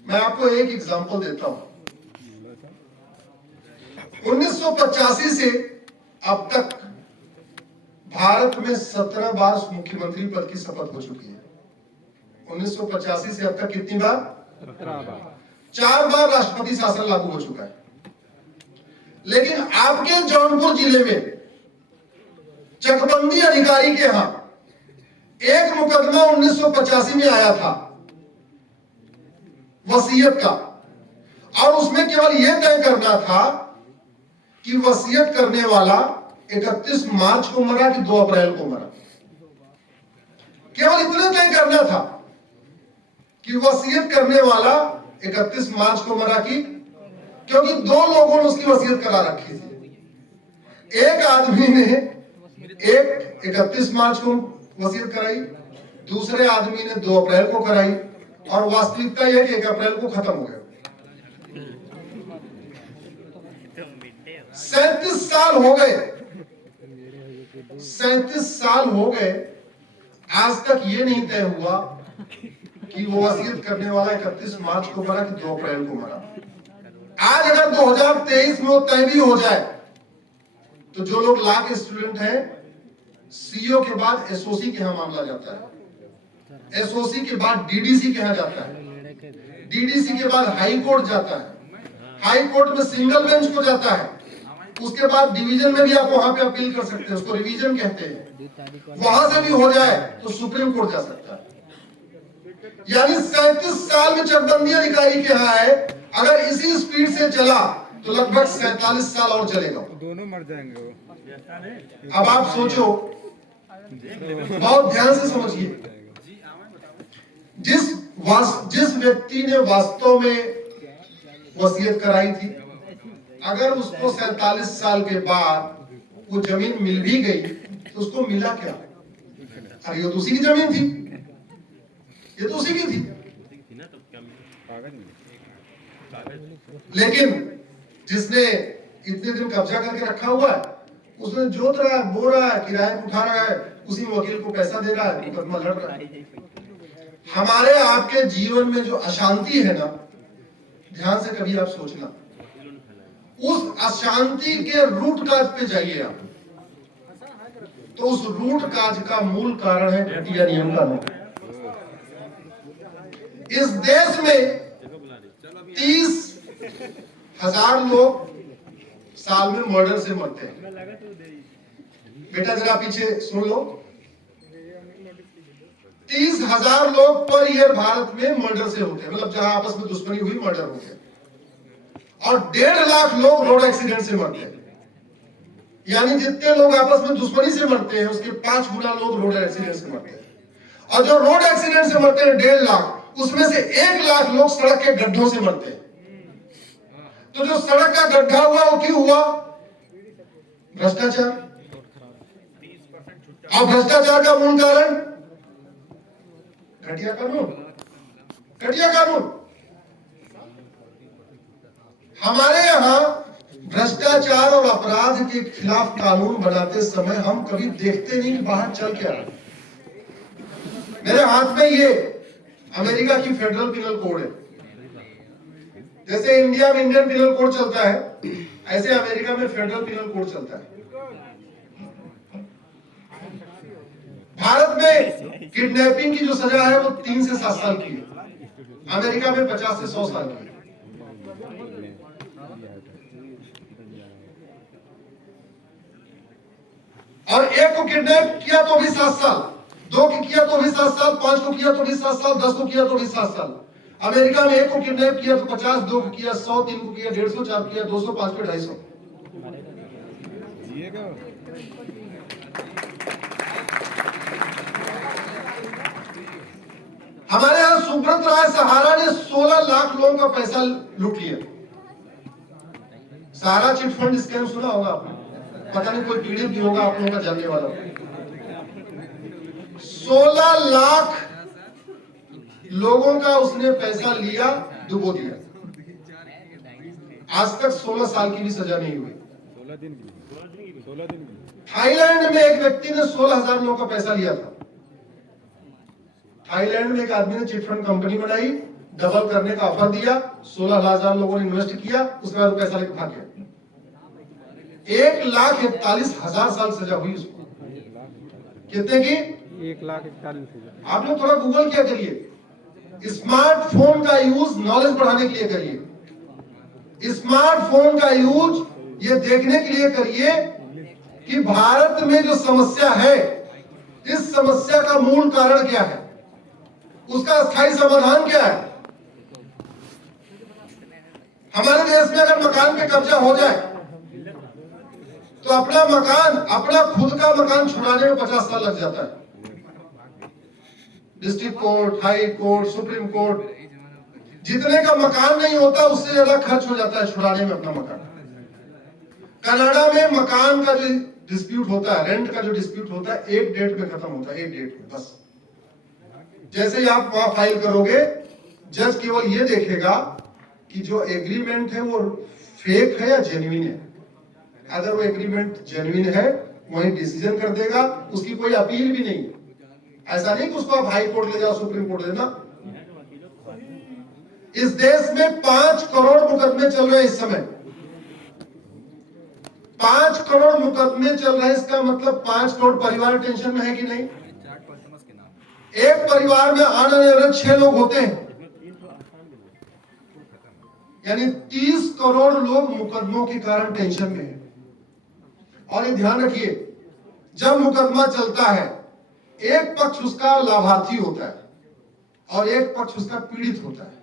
मैं आपको एक एग्जांपल देता हूं। 1985 से अब तक भारत में 17 बार मुख्यमंत्री पद की शपथ हो चुकी है। 1985 से अब तक कितनी बार? 17 बार। 4 बार राष्ट्रपति शासन लागू हो चुका है। लेकिन आपके जौनपुर जिले में चकबंदी अधिकारी के यहां एक मुकदमा 1985 में आया था वसीयत का, और उसमें केवल यह तय करना था कि वसीयत करने वाला 31 मार्च को मरा कि 2 अप्रैल को मरा। केवल इतना तय करना था कि वसीयत करने वाला 31 मार्च को मरा कि, क्योंकि 2 लोगों ने उसकी वसीयत करा रखी थी। एक आदमी ने 31 मार्च को वसीयत कराई, दूसरे आदमी ने 2 अप्रैल को कराई, और वास्तविकता यह कि 1 अप्रैल को खत्म हो गया। 37 साल हो गए, 37 साल हो गए, आज तक ये नहीं तय हुआ कि वो वसीयत करने वाला 31 मार्च को मरा कि 2 अप्रैल को मरा। आज अगर 2023 में वो तय भी हो जाए तो जो लोग लॉ के स्टूडेंट हैं, सीओ के बाद एसओसी के यहां मामला जाता है, एसओसी के बाद डीडीसी के यहां जाता है, डीडीसी के बाद हाई कोर्ट जाता है, हाई कोर्ट में सिंगल बेंच को जाता है, उसके बाद डिवीजन में भी आप वहां पे अपील कर सकते हैं, उसको रिवीजन कहते हैं। वहां से भी हो जाए तो सुप्रीम कोर्ट जा सकता है। यानी 37 साल में चकबंदी अधिकारी के यहाँ है, अगर इसी स्पीड से चला तो लगभग 47 साल और चलेगा, दोनों मर जाएंगे वो। अब आप सोचो, बहुत ध्यान से समझिए, जिस व्यक्ति ने वास्तव में वसीयत कराई थी, अगर उसको 47 साल के बाद वो जमीन मिल भी गई तो उसको मिला क्या? अरे ये तो उसी की जमीन थी, ये तो उसी की थी। लेकिन जिसने इतने दिन कब्जा करके रखा हुआ है, उसने जोत रहा है, बो रहा है, किराए पे उठा रहा है, उसी वकील को पैसा दे रहा है, मुकदमा लड़ रहा है। हमारे आपके जीवन में जो अशांति है ना, ध्यान से कभी आप सोचना, उस अशांति के रूट काज पे जाइए आप, तो उस रूट काज का मूल कारण है घटिया नियम कानून। इस देश में 30,000 लोग साल में मर्डर से मरते हैं। बेटा जरा पीछे सुन लो, 30,000 लोग पर ईयर भारत में मर्डर से होते हैं, मतलब जहां आपस में दुश्मनी हुई मर्डर होते हैं, और 1.5 लाख लोग रोड एक्सीडेंट से मरते हैं। यानी जितने लोग आपस में दुश्मनी से मरते हैं उसके 5 गुना लोग रोड एक्सीडेंट से मरते हैं। और जो रोड एक्सीडेंट से मरते हैं 1.5 लाख, उसमें से 1 लाख लोग सड़क के गड्ढों से मरते हैं। तो जो सड़क का गड्ढा हुआ वो क्यों हुआ? भ्रष्टाचार। और भ्रष्टाचार का मूल कारण घटिया कानून, घटिया कानून। हमारे यहां भ्रष्टाचार और अपराध के खिलाफ कानून बनाते समय हम कभी देखते नहीं कि बाहर चल क्या रहा है। मेरे हाथ में ये अमेरिका की फेडरल पिनल कोड है। जैसे इंडिया में इंडियन पिनल कोड चलता है, ऐसे अमेरिका में फेडरल पिनल कोड चलता है। भारत में किडनैपिंग की जो सजा है वो 3 से 7 साल की है, अमेरिका में 50 से 100 साल की है। और एक को किडनैप किया तो भी 7 साल, 2 को किया तो भी 7 साल, 5 को किया तो भी 7 साल, 10 को किया तो भी 7 साल। अमेरिका में एक को किडनैप किया तो 50, 2 को किया 100, 3 को किया 150, 4 को किया 200, 5 पे 250। हमारे यहां सुब्रत राय सहारा ने 16 लाख लोगों का पैसा लूट लिया। सहारा चिट फंड स्कैम सुना होगा आपने, पता नहीं कोई पीड़ित भी होगा आप लोगों का जानने वाला। 16 लाख लोगों का उसने पैसा लिया, डुबो दिया। आज तक 16 साल की भी सजा नहीं हुई। 16 दिन की। थाईलैंड में एक व्यक्ति ने 16,000 लोगों का पैसा लिया था। थाईलैंड में एक आदमी ने चिटफंड कंपनी बनाई, डबल करने का ऑफर दिया, 16,000 लोगों ने इन्वेस्ट किया, उसके बाद पैसा लेकर भाग गया। 1,41,000 साल सजा हुई उसको। कितने की? 1,41,000। आप लोग थोड़ा गूगल किया करिए। स्मार्टफोन का यूज नॉलेज बढ़ाने के लिए करिए। स्मार्टफोन का यूज ये देखने के लिए करिए कि भारत में जो समस्या है, इस समस्या का मूल कारण क्या है, उसका स्थायी समाधान क्या है। हमारे देश में अगर मकान पे कब्जा हो जाए तो अपना मकान, अपना खुद का मकान छुड़ाने में 50 साल लग जाता है। District court, high court, supreme court, जितने का मकान नहीं होता उससे ज्यादा खर्च हो जाता है छुड़ाने में अपना मकान। कनाडा में मकान का जो डिस्प्यूट होता है, रेंट का जो डिस्प्यूट होता है, 1 डेट में खत्म होता है, 1 डेट में बस। जैसे ही आप वहां फाइल करोगे, जज केवल ये देखेगा कि जो एग्रीमेंट है वो फेक है या जेन्युइन है। अगर वो एग्रीमेंट जेन्युइन है, वही डिसीजन कर देगा, उसकी कोई अपील भी नहीं। ऐसा नहीं कि उसको आप हाई कोर्ट ले जाओ, सुप्रीम कोर्ट ले जाओ। इस देश में 5 करोड़ मुकदमे चल रहे हैं इस समय। 5 करोड़ मुकदमे चल रहे हैं, इसका मतलब 5 करोड़ परिवार टेंशन में है कि नहीं। एक परिवार में ऑन एवरेज 6 लोग होते हैं, यानी 30 करोड़ लोग मुकदमों के कारण टेंशन में है। और ये ध्यान रखिए, जब मुकदमा चलता है, एक पक्ष उसका लाभार्थी होता है, और एक पक्ष उसका पीड़ित होता है।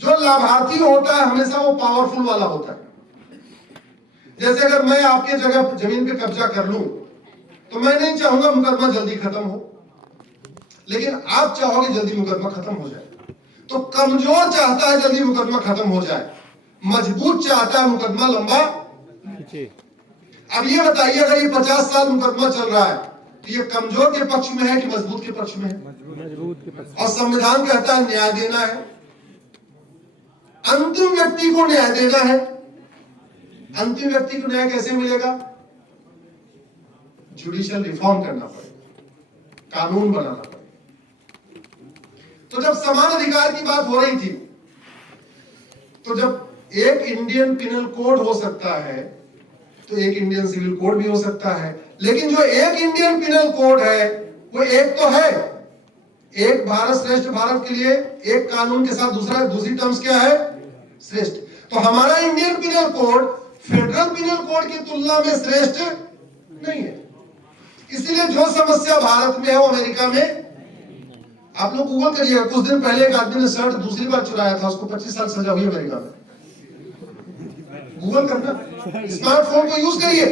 जो लाभार्थी होता है हमेशा वो पावरफुल वाला होता है। जैसे अगर मैं आपके जगह जमीन पे कब्जा कर लूं तो मैं नहीं चाहूंगा मुकदमा जल्दी खत्म हो, लेकिन आप चाहोगे जल्दी मुकदमा खत्म हो जाए। तो कमजोर चाहता है जल्दी मुकदमा खत्म हो जाए, मजबूत चाहता है मुकदमा लंबा। अब ये बताइए, अगर ये 50 साल मुकदमा चल रहा है तो ये कमजोर के पक्ष में है कि मजबूत के पक्ष में है? मजबूत के पक्ष। और संविधान कहता है न्याय देना है, अंतिम व्यक्ति को न्याय देना है। अंतिम व्यक्ति को न्याय कैसे मिलेगा? जुडिशियल रिफॉर्म करना पड़ेगा, कानून बनाना पड़ेगा। तो जब समान अधिकार की बात हो रही थी, तो जब एक इंडियन पिनल कोड हो सकता है तो एक इंडियन सिविल कोड भी हो सकता है, लेकिन जो एक इंडियन पिनल कोड है वो एक तो है, एक भारत श्रेष्ठ भारत के लिए एक कानून के साथ दूसरी टर्म्स क्या है? श्रेष्ठ। तो हमारा Indian penal code federal penal code की तुलना में श्रेष्ठ नहीं है। इसीलिए जो समस्या भारत में है वो अमेरिका में, आप लोग गूगल करिएगा, कुछ दिन पहले एक आदमी ने शर्ट दूसरी बार चुराया था, उसको 25 साल सजा हुई अमेरिका में। गूगल करना, स्मार्टफोन को यूज करिए।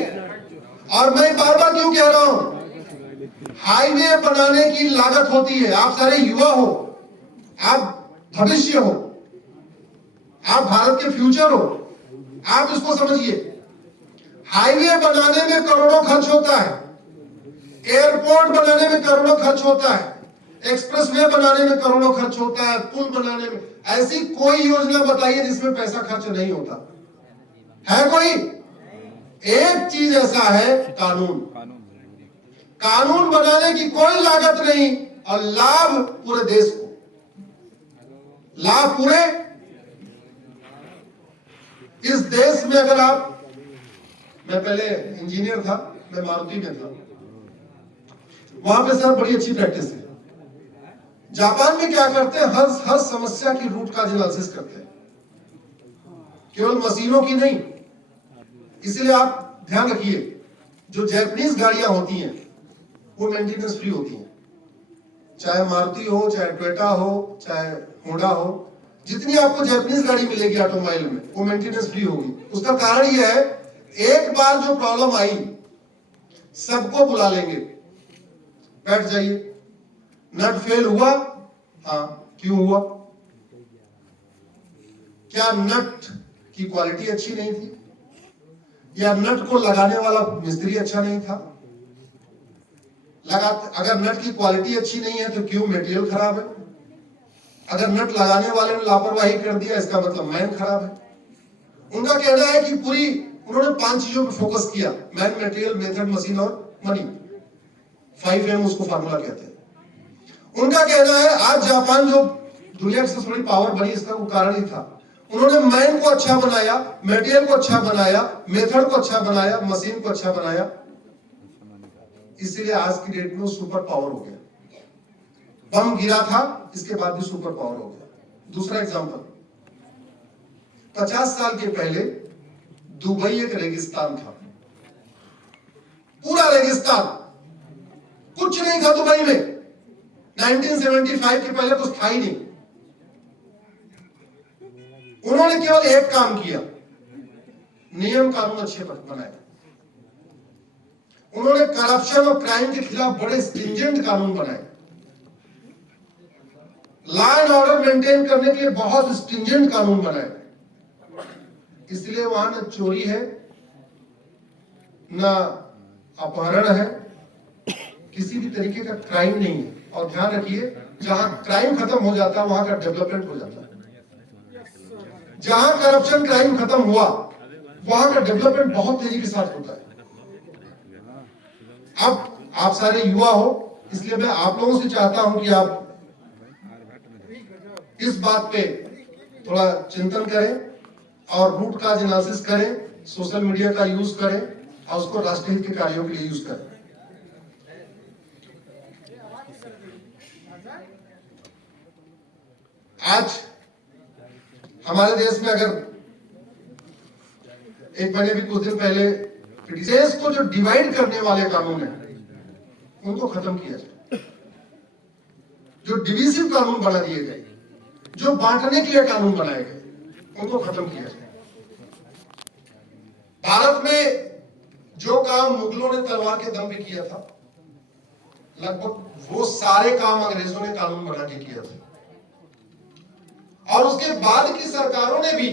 और मैं बार बार क्यों कह रहा हूं, हाईवे बनाने की लागत होती है। आप सारे युवा हो, आप भविष्य हो, आप भारत के फ्यूचर हो, आप इसको समझिए। हाईवे बनाने में करोड़ों खर्च होता है, एयरपोर्ट बनाने में करोड़ों खर्च होता है, एक्सप्रेसवे बनाने में करोड़ों खर्च होता है, पुल बनाने में। ऐसी कोई योजना बताइए जिसमें पैसा खर्च नहीं होता है? कोई एक चीज ऐसा है, कानून। कानून बनाने की कोई लागत नहीं और लाभ पूरे देश को, लाभ पूरे इस देश में। अगर आप, मैं पहले इंजीनियर था, मैं मारुति में था, वहां पे सर बड़ी अच्छी प्रैक्टिस है। जापान में क्या करते हैं, हर समस्या की रूट का एनालिसिस करते हैं, केवल मशीनों की नहीं। इसलिए आप ध्यान रखिए, जो जापानीज गाड़ियां होती हैं वो मेंटेनेंस फ्री होती हैं, चाहे मारुति हो, चाहे टोयोटा हो, चाहे होंडा हो। जितनी आपको जापानीज गाड़ी मिलेगी ऑटोमोबाइल में वो मेंटेनेंस फ्री होगी। उसका कारण यह है, एक बार जो प्रॉब्लम आई सबको बुला लेंगे, बैठ जाइए, नट फेल हुआ, हाँ क्यों हुआ? क्या नट की क्वालिटी अच्छी नहीं थी, या नट को लगाने वाला मिस्त्री अच्छा नहीं था? अगर नट की क्वालिटी अच्छी नहीं है तो क्यों मटेरियल खराब है? अगर नट लगाने वाले ने लापरवाही कर दिया इसका मतलब मैन खराब है। उनका कहना है कि उन्होंने 5 चीजों पर फोकस किया, मैन, मटेरियल, मेथड, मशीन और मनी। 5M उसको फार्मूला कहते हैं। उनका कहना है आज जापान जो दुनिया की सबसे बड़ी पावर बनी, इसका वो कारण ही था, उन्होंने मैन को अच्छा बनाया, मटेरियल को अच्छा बनाया, मेथड को अच्छा बनाया, मशीन को अच्छा बनाया। इसीलिए आज की डेट में वो सुपर पावर हो गया। बम गिरा था, इसके बाद भी सुपर पावर हो गया। दूसरा एग्जांपल, 50 साल के पहले दुबई एक रेगिस्तान था, पूरा रेगिस्तान, कुछ नहीं था दुबई में। 1975 के पहले कुछ था ही नहीं। उन्होंने केवल एक काम किया, नियम कानून अच्छे बनाए। उन्होंने करप्शन और क्राइम के खिलाफ बड़े स्ट्रिंजेंट कानून बनाए, लॉ एंड ऑर्डर मेंटेन करने के लिए बहुत स्ट्रिंजेंट कानून बनाए। इसलिए वहां न चोरी है, न अपहरण है, किसी भी तरीके का क्राइम नहीं है। और ध्यान रखिए, जहां क्राइम खत्म हो जाता है वहां का डेवलपमेंट हो जाता है। जहां करप्शन क्राइम खत्म हुआ वहां का डेवलपमेंट बहुत तेजी के साथ होता है। अब आप सारे युवा हो, इसलिए मैं आप लोगों से चाहता हूं कि आप इस बात पे थोड़ा चिंतन करें और रूट काज एनालिसिस करें, सोशल मीडिया का यूज करें और उसको राष्ट्रहित के कार्यों के लिए यूज करें। आज हमारे देश में, अगर एक मैंने भी कुछ दिन पहले देश को जो डिवाइड करने वाले कानून है उनको खत्म किया जाए। जो डिविजिव कानून बना दिए गए, जो बांटने के लिए कानून बनाए गए, उनको खत्म किया जाए। भारत में जो काम मुगलों ने तलवार के दम पे किया था, लगभग वो सारे काम अंग्रेजों ने कानून बना के किया था। और उसके बाद की सरकारों ने भी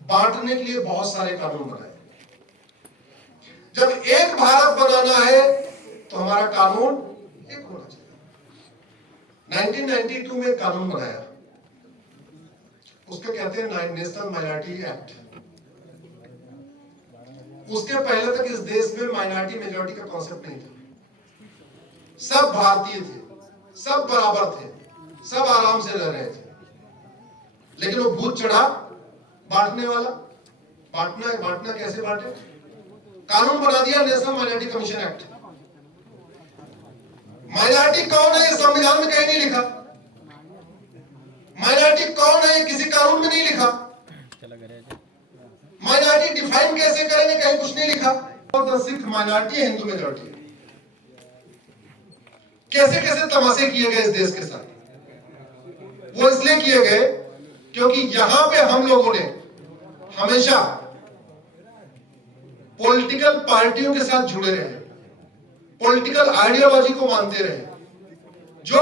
बांटने के लिए बहुत सारे कानून बनाए। जब एक भारत बनाना है तो हमारा कानून एक होना चाहिए। 1992 में कानून बनाया, उसको कहते हैं नेशनल माइनॉरिटी एक्ट। उसके पहले तक इस देश में माइनॉरिटी मेजॉरिटी का कॉन्सेप्ट नहीं था। सब भारतीय थे, सब बराबर थे, सब आराम से रह रहे थे। लेकिन वो भूत चढ़ा बांटने वाला। बांटना कैसे बांटे? कानून बना दिया national minority commission act. Minority कौन है ये संविधान में कहीं नहीं लिखा। माइनॉरिटी कौन है ये किसी कानून में नहीं लिखा। माइनॉरिटी डिफाइन कैसे करेंगे कहीं कुछ नहीं लिखा। और सिख माइनॉरिटी है, हिंदू मेजॉरिटी है। कैसे कैसे तमाशे किए गए इस देश के साथ। वो इसलिए किए गए क्योंकि यहां पे हम लोगों ने हमेशा पॉलिटिकल पार्टियों के साथ जुड़े रहे, पॉलिटिकल आइडियोलॉजी को मानते रहे। जो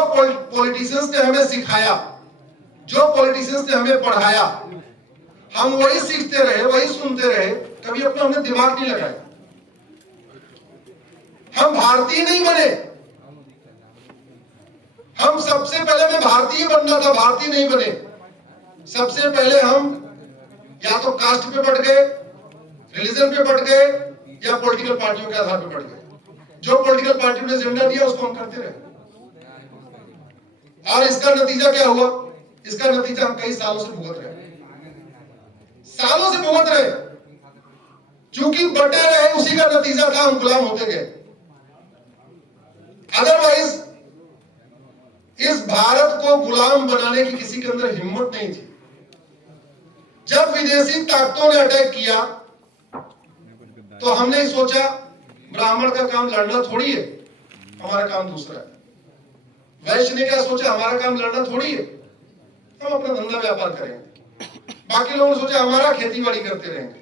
पॉलिटिशियंस ने हमें सिखाया, जो पॉलिटिशियंस ने हमें पढ़ाया, हम वही सीखते रहे, वही सुनते रहे। कभी अपना हमने दिमाग नहीं लगाया। हम भारतीय नहीं बने। हम सबसे पहले मैं भारतीय बनना था, भारतीय नहीं बने। सबसे पहले हम या तो कास्ट पे बढ़ गए, रिलीजन पे बढ़ गए, या पॉलिटिकल पार्टियों के आधार पे बढ़ गए। जो पॉलिटिकल पार्टियों ने एजेंडा दिया उसको हम करते रहे। और इसका नतीजा क्या हुआ? इसका नतीजा हम कई सालों से भुगत रहे, सालों से भुगत रहे। चूंकि बटे रहे, उसी का नतीजा था हम गुलाम होते गए। अदरवाइज इस भारत को गुलाम बनाने की किसी के अंदर हिम्मत नहीं थी। जब विदेशी ताकतों ने अटैक किया तो हमने सोचा ब्राह्मण का काम लड़ना थोड़ी है, हमारा काम दूसरा है। वैश्य ने क्या सोचा, हमारा काम लड़ना थोड़ी है, हम अपना धंधा व्यापार करेंगे। बाकी लोगों ने सोचा हमारा खेती बाड़ी करते रहेंगे।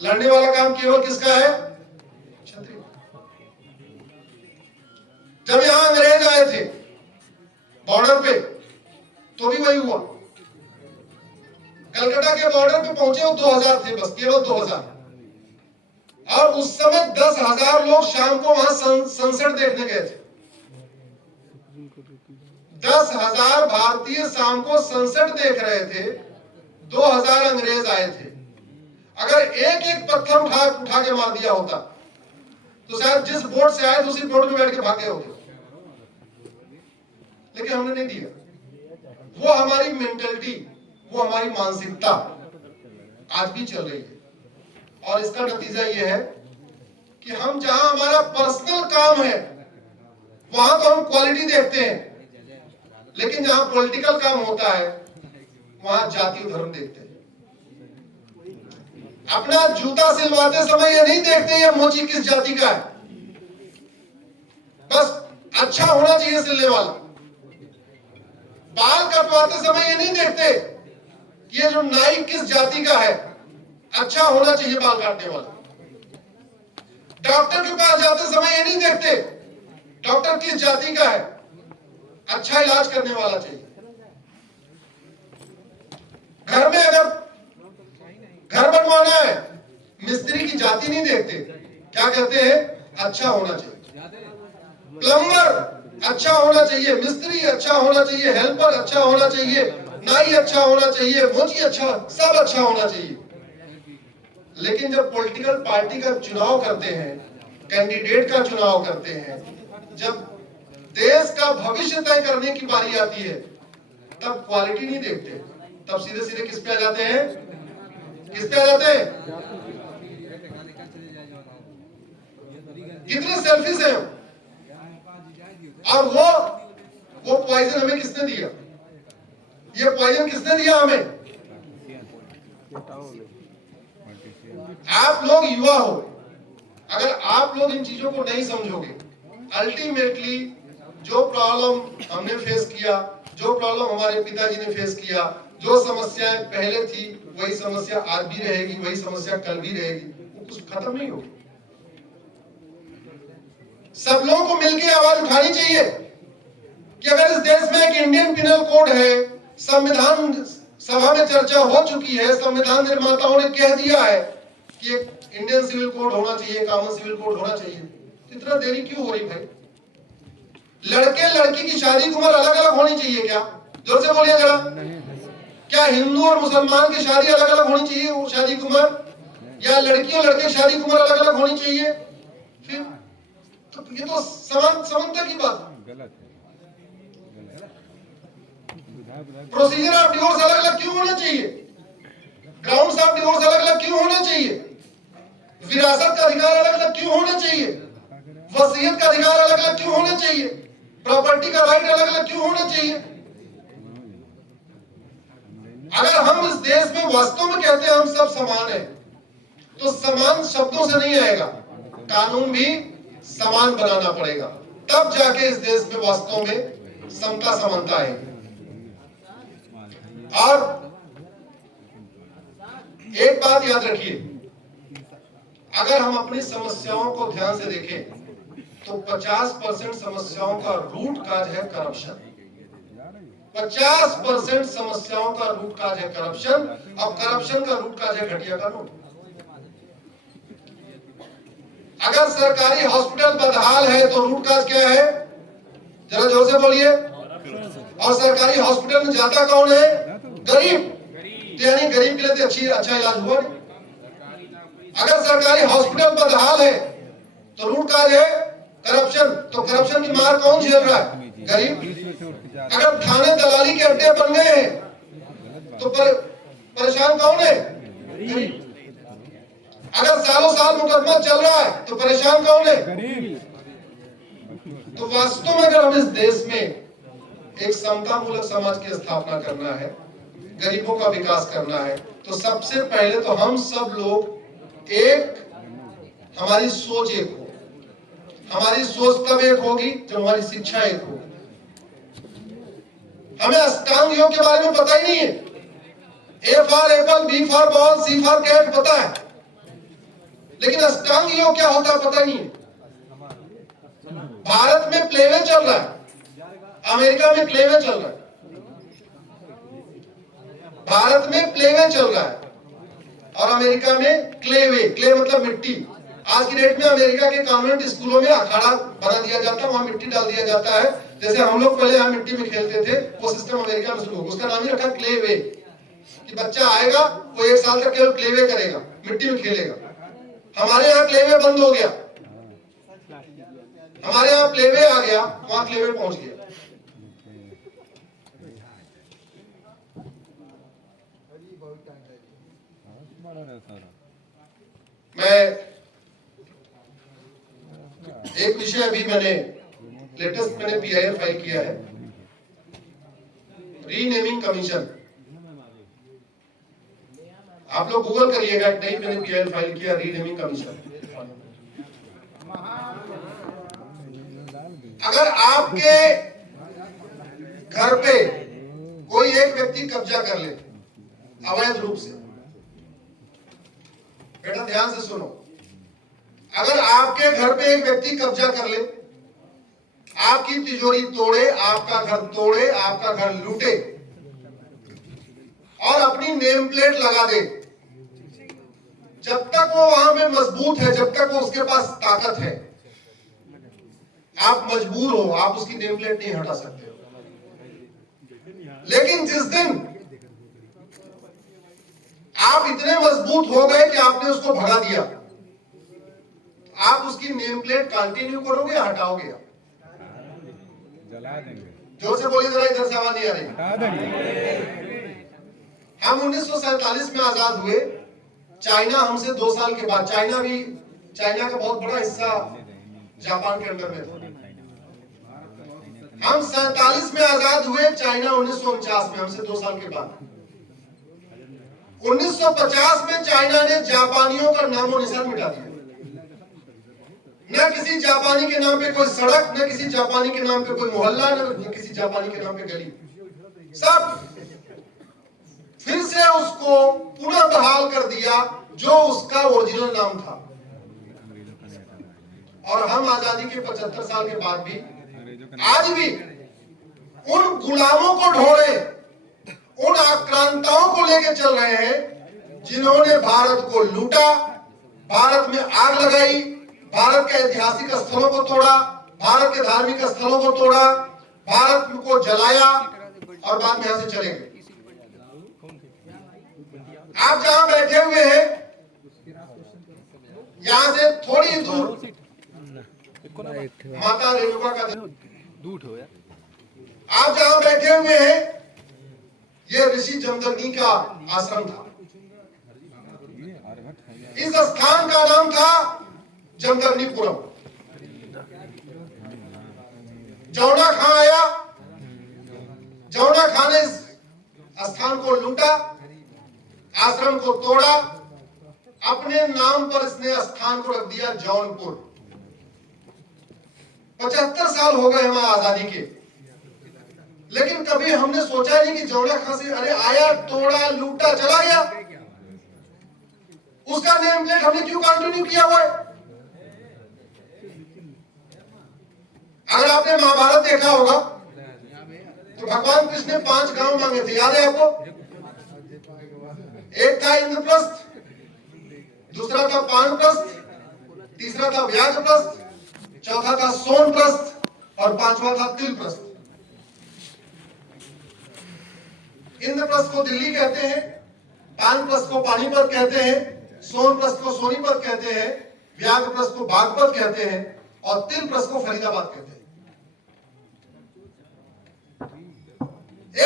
लड़ने वाला काम केवल किसका है? क्षत्रिय। जब यहां अंग्रेज आए थे बॉर्डर पे, तो भी वही हुआ। कलकत्ता के बॉर्डर पे पहुंचे वो 2000 थे, बस केवल 2000। और उस समय 10,000 लोग शाम को वहां सनसेट देखने गए थे। 10,000 भारतीय शाम को सनसेट देख रहे थे, 2000 अंग्रेज आए थे। अगर एक एक पत्थर उठा के मार दिया होता तो शायद जिस बोट से आए उसी बोट में बैठ के भागे होते। लेकिन हमने नहीं दिया। वो हमारी मेंटलिटी, वो हमारी मानसिकता आज भी चल रही है। और इसका नतीजा ये है कि हम जहां हमारा पर्सनल काम है वहां तो हम क्वालिटी देखते हैं, लेकिन जहां पॉलिटिकल काम होता है वहां जाति और धर्म देखते हैं। अपना जूता सिलवाते समय ये नहीं देखते ये मोची किस जाति का है, बस अच्छा होना चाहिए सिलने वाला। बाल कटवाते समय ये नहीं देखते कि ये जो नाई किस जाति का है, अच्छा होना चाहिए बाल काटने वाला। डॉक्टर के पास जाते समय ये नहीं देखते डॉक्टर किस जाति का है, अच्छा इलाज करने वाला चाहिए। घर में अगर घर बनवाना है, मिस्त्री की जाति नहीं देखते, क्या कहते हैं? अच्छा होना चाहिए। प्लम्बर अच्छा होना चाहिए, मिस्त्री अच्छा होना चाहिए, हेल्पर अच्छा होना चाहिए, नाई अच्छा होना चाहिए, मोची अच्छा, सब अच्छा होना चाहिए। लेकिन जब पॉलिटिकल पार्टी का चुनाव करते हैं, कैंडिडेट का चुनाव करते हैं, जब देश का भविष्य तय करने की बारी आती है, तब क्वालिटी नहीं देखते, तब सीधे सीधे किस पे आ जाते हैं? किस पे आ जाते हैं? कितने सेल्फिश हैं हम। और वो पॉइजन हमें किसने दिया? ये पॉइजन किसने दिया हमें? आप लोग युवा हो, अगर आप लोग इन चीजों को नहीं समझोगे अल्टीमेटली जो प्रॉब्लम हमने फेस किया, जो प्रॉब्लम हमारे पिताजी ने फेस किया, जो समस्याएं पहले थी वही समस्या आज भी रहेगी, वही समस्या कल भी रहेगी, वो कुछ खत्म नहीं होगी। सब लोगों को मिलकर आवाज उठानी चाहिए कि अगर इस देश में एक इंडियन पिनल कोड है, संविधान सभा में चर्चा हो चुकी है, संविधान निर्माताओं ने कह दिया है कि एक इंडियन सिविल कोड होना चाहिए, कॉमन सिविल कोड होना चाहिए, तो इतना देरी क्यों हो रही भाई? लड़के लड़की की शादी की उम्र अलग अलग होनी चाहिए क्या? जोर से बोलिए जरा। क्या हिंदू और मुसलमान की शादी अलग अलग होनी चाहिए, वो शादी की उम्र, या लड़की और लड़के की शादी की उम्र अलग अलग होनी चाहिए? फिर तो ये तो समानता की बात। प्रोसीजर ऑफ डिवोर्स अलग अलग क्यों होना चाहिए? ग्राउंड्स ऑफ डिवोर्स अलग अलग क्यों होना चाहिए? विरासत का अधिकार अलग अलग क्यों होना चाहिए? वसीयत का अधिकार अलग अलग क्यों होना चाहिए? प्रॉपर्टी का राइट अलग अलग क्यों होना चाहिए? अगर हम इस देश में वास्तव में कहते हैं हम सब समान हैं, तो समान शब्दों से नहीं आएगा, कानून भी समान बनाना पड़ेगा, तब जाके इस देश में वास्तव में समता समानता आएगी। और एक बात याद रखिए, अगर हम अपनी समस्याओं को ध्यान से देखें तो 50% समस्याओं का रूट काज है करप्शन। 50% समस्याओं का रूट काज है करप्शन, और करप्शन का रूट काज है घटिया कानून। अगर सरकारी हॉस्पिटल बदहाल है तो रूट काज क्या है? जरा जोर से बोलिए। और सरकारी हॉस्पिटल में जाता कौन है? गरीब। तो यानी गरीब के लिए अच्छा इलाज हुआ नहीं। अगर सरकारी हॉस्पिटल बदहाल है तो रूट काज है करप्शन, तो करप्शन की मार कौन झेल रहा है? गरीब। अगर थाने दलाली के अड्डे बन गए हैं तो परेशान कौन है? गरीब। अगर सालों साल मुकदमा चल रहा है तो परेशान कौन है? गरीब। तो वास्तव में अगर हम इस देश में एक समता मूलक समाज की स्थापना करना है, गरीबों का विकास करना है, तो सबसे पहले तो हम सब लोग एक, हमारी सोच एक हो। हमारी सोच तब एक होगी जब हमारी शिक्षा एक होगी। हमें अष्टांग योग के बारे में पता ही नहीं है। A for apple, B for ball, C for cat पता है, लेकिन अष्टांग योग क्या होता है पता ही नहीं है। भारत में प्लेवे चल रहा है, अमेरिका में क्लेवे चल रहा है। भारत में प्लेवे चल रहा है और अमेरिका में क्लेवे, क्ले मतलब मिट्टी। आज की डेट में अमेरिका के कॉन्वेंट स्कूलों में अखाड़ा बना दिया जाता है, वहां मिट्टी डाल दिया जाता है। जैसे हम लोग पहले यहाँ मिट्टी में खेलते थे, वो सिस्टम अमेरिका में शुरू हो, उसका नाम ही रखा क्लेवे, कि बच्चा आएगा वो 1 साल तक केवल क्लेवे करेगा, मिट्टी में खेलेगा। हमारे यहाँ क्लेवे बंद हो गया, हमारे यहाँ प्लेवे आ गया, वहां क्लेवे पहुंच गया। मैं एक विषय अभी लेटेस्ट मैंने PIL फाइल किया है, रीनेमिंग कमीशन। आप लोग गूगल करिएगा, नहीं मैंने PIL फाइल किया रीनेमिंग कमीशन। अगर आपके घर पे कोई एक व्यक्ति कब्जा कर ले अवैध रूप से, बेटा ध्यान से सुनो, अगर आपके घर पे एक व्यक्ति कब्जा कर ले, आपकी तिजोरी तोड़े, आपका घर तोड़े, आपका घर लूटे और अपनी नेम प्लेट लगा दे, जब तक वो वहां में मजबूत है, जब तक वो उसके पास ताकत है, आप मजबूर हो, आप उसकी नेम प्लेट नहीं हटा सकते हो। लेकिन जिस दिन आप इतने मजबूत हो गए कि आपने उसको भगा दिया, आप उसकी नेम प्लेट कंटिन्यू करोगे या हटाओगे? जला देंगे। जोर से बोलिए जरा, इधर से आवाज नहीं आ रही। हम 1947 में आजाद हुए, चाइना हमसे 2 साल के बाद, चाइना का बहुत बड़ा हिस्सा जापान के अंडर में था। हम 47 में आजाद हुए, चाइना 1949 में, हमसे 2 साल के बाद। 1950 में चाइना ने जापानियों का नामो निशान मिटा दिया। न किसी जापानी के नाम पे कोई सड़क, न किसी जापानी के नाम पे कोई मोहल्ला, न किसी जापानी के नाम पे गली। सब फिर से उसको पुनः बहाल कर दिया जो उसका ओरिजिनल नाम था। और हम आजादी के 75 साल के बाद भी आज भी उन गुलामों को ढोड़े, उन आक्रांताओं को लेकर चल रहे हैं जिन्होंने भारत को लूटा, भारत में आग लगाई, भारत के ऐतिहासिक स्थलों को तोड़ा, भारत के धार्मिक स्थलों को तोड़ा, भारत को जलाया और बाद में यहां से चले गए। आप जहां बैठे हुए हैं, यहां से थोड़ी दूर माता रेणुका का आप जहां बैठे हुए हैं, यह ऋषि जमदग्नि का आश्रम था। इस स्थान का नाम था जमदग्निपुरम। जौना खां आया, जौना खां ने इस स्थान को लूटा, आश्रम को तोड़ा, अपने नाम पर इसने स्थान को रख दिया जौनपुर। 75 साल हो गए हमें आजादी के, लेकिन कभी हमने सोचा नहीं कि जौना खां से अरे आया, तोड़ा, लूटा, चला गया, उसका नेम प्लेट हमने क्यों कंटिन्यू किया हुआ है? अगर आपने महाभारत देखा होगा तो भगवान कृष्ण ने 5 गांव मांगे थे, याद है आपको? एक था इंद्रप्रस्थ, दूसरा था पानप्रस्थ, तीसरा था व्याघ्रप्रस्थ, चौथा था सोनप्रस्थ और 5वां था तिलप्रस्थ। इंद्रप्रस्थ को दिल्ली कहते हैं, पानप्रस्थ को पानीपत कहते हैं, सोनप्रस्थ को सोनीपत कहते हैं, व्याघ्रप्रस्थ को बागपत कहते हैं और तिलप्रस्थ को फरीदाबाद कहते हैं।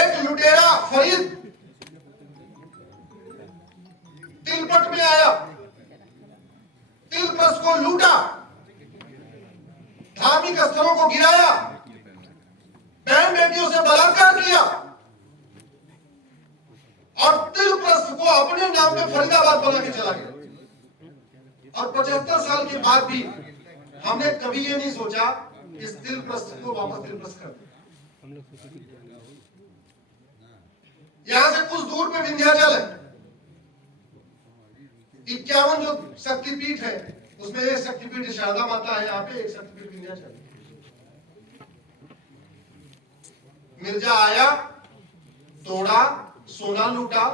एक लुटेरा फरीद तिलपट में आया, तिलप्रस्थ को लूटा, धार्मिक स्थलों को गिराया, बहन बेटियों से बलात्कार किया और तिलप्रस्थ को अपने नाम पे फरीदाबाद बना के चला गया। और 75 साल के बाद भी हमने कभी ये नहीं सोचा इस तिलप्रस्थ को वापस तिलप्रस्थ कर दे। यहां से कुछ दूर पे विंध्याचल है, 51 जो शक्तिपीठ है उसमें एक शक्तिपीठ शारदा माता है, यहाँ पे एक शक्तिपीठ विंध्याचल। मिर्जा आया, तोड़ा, सोना लूटा,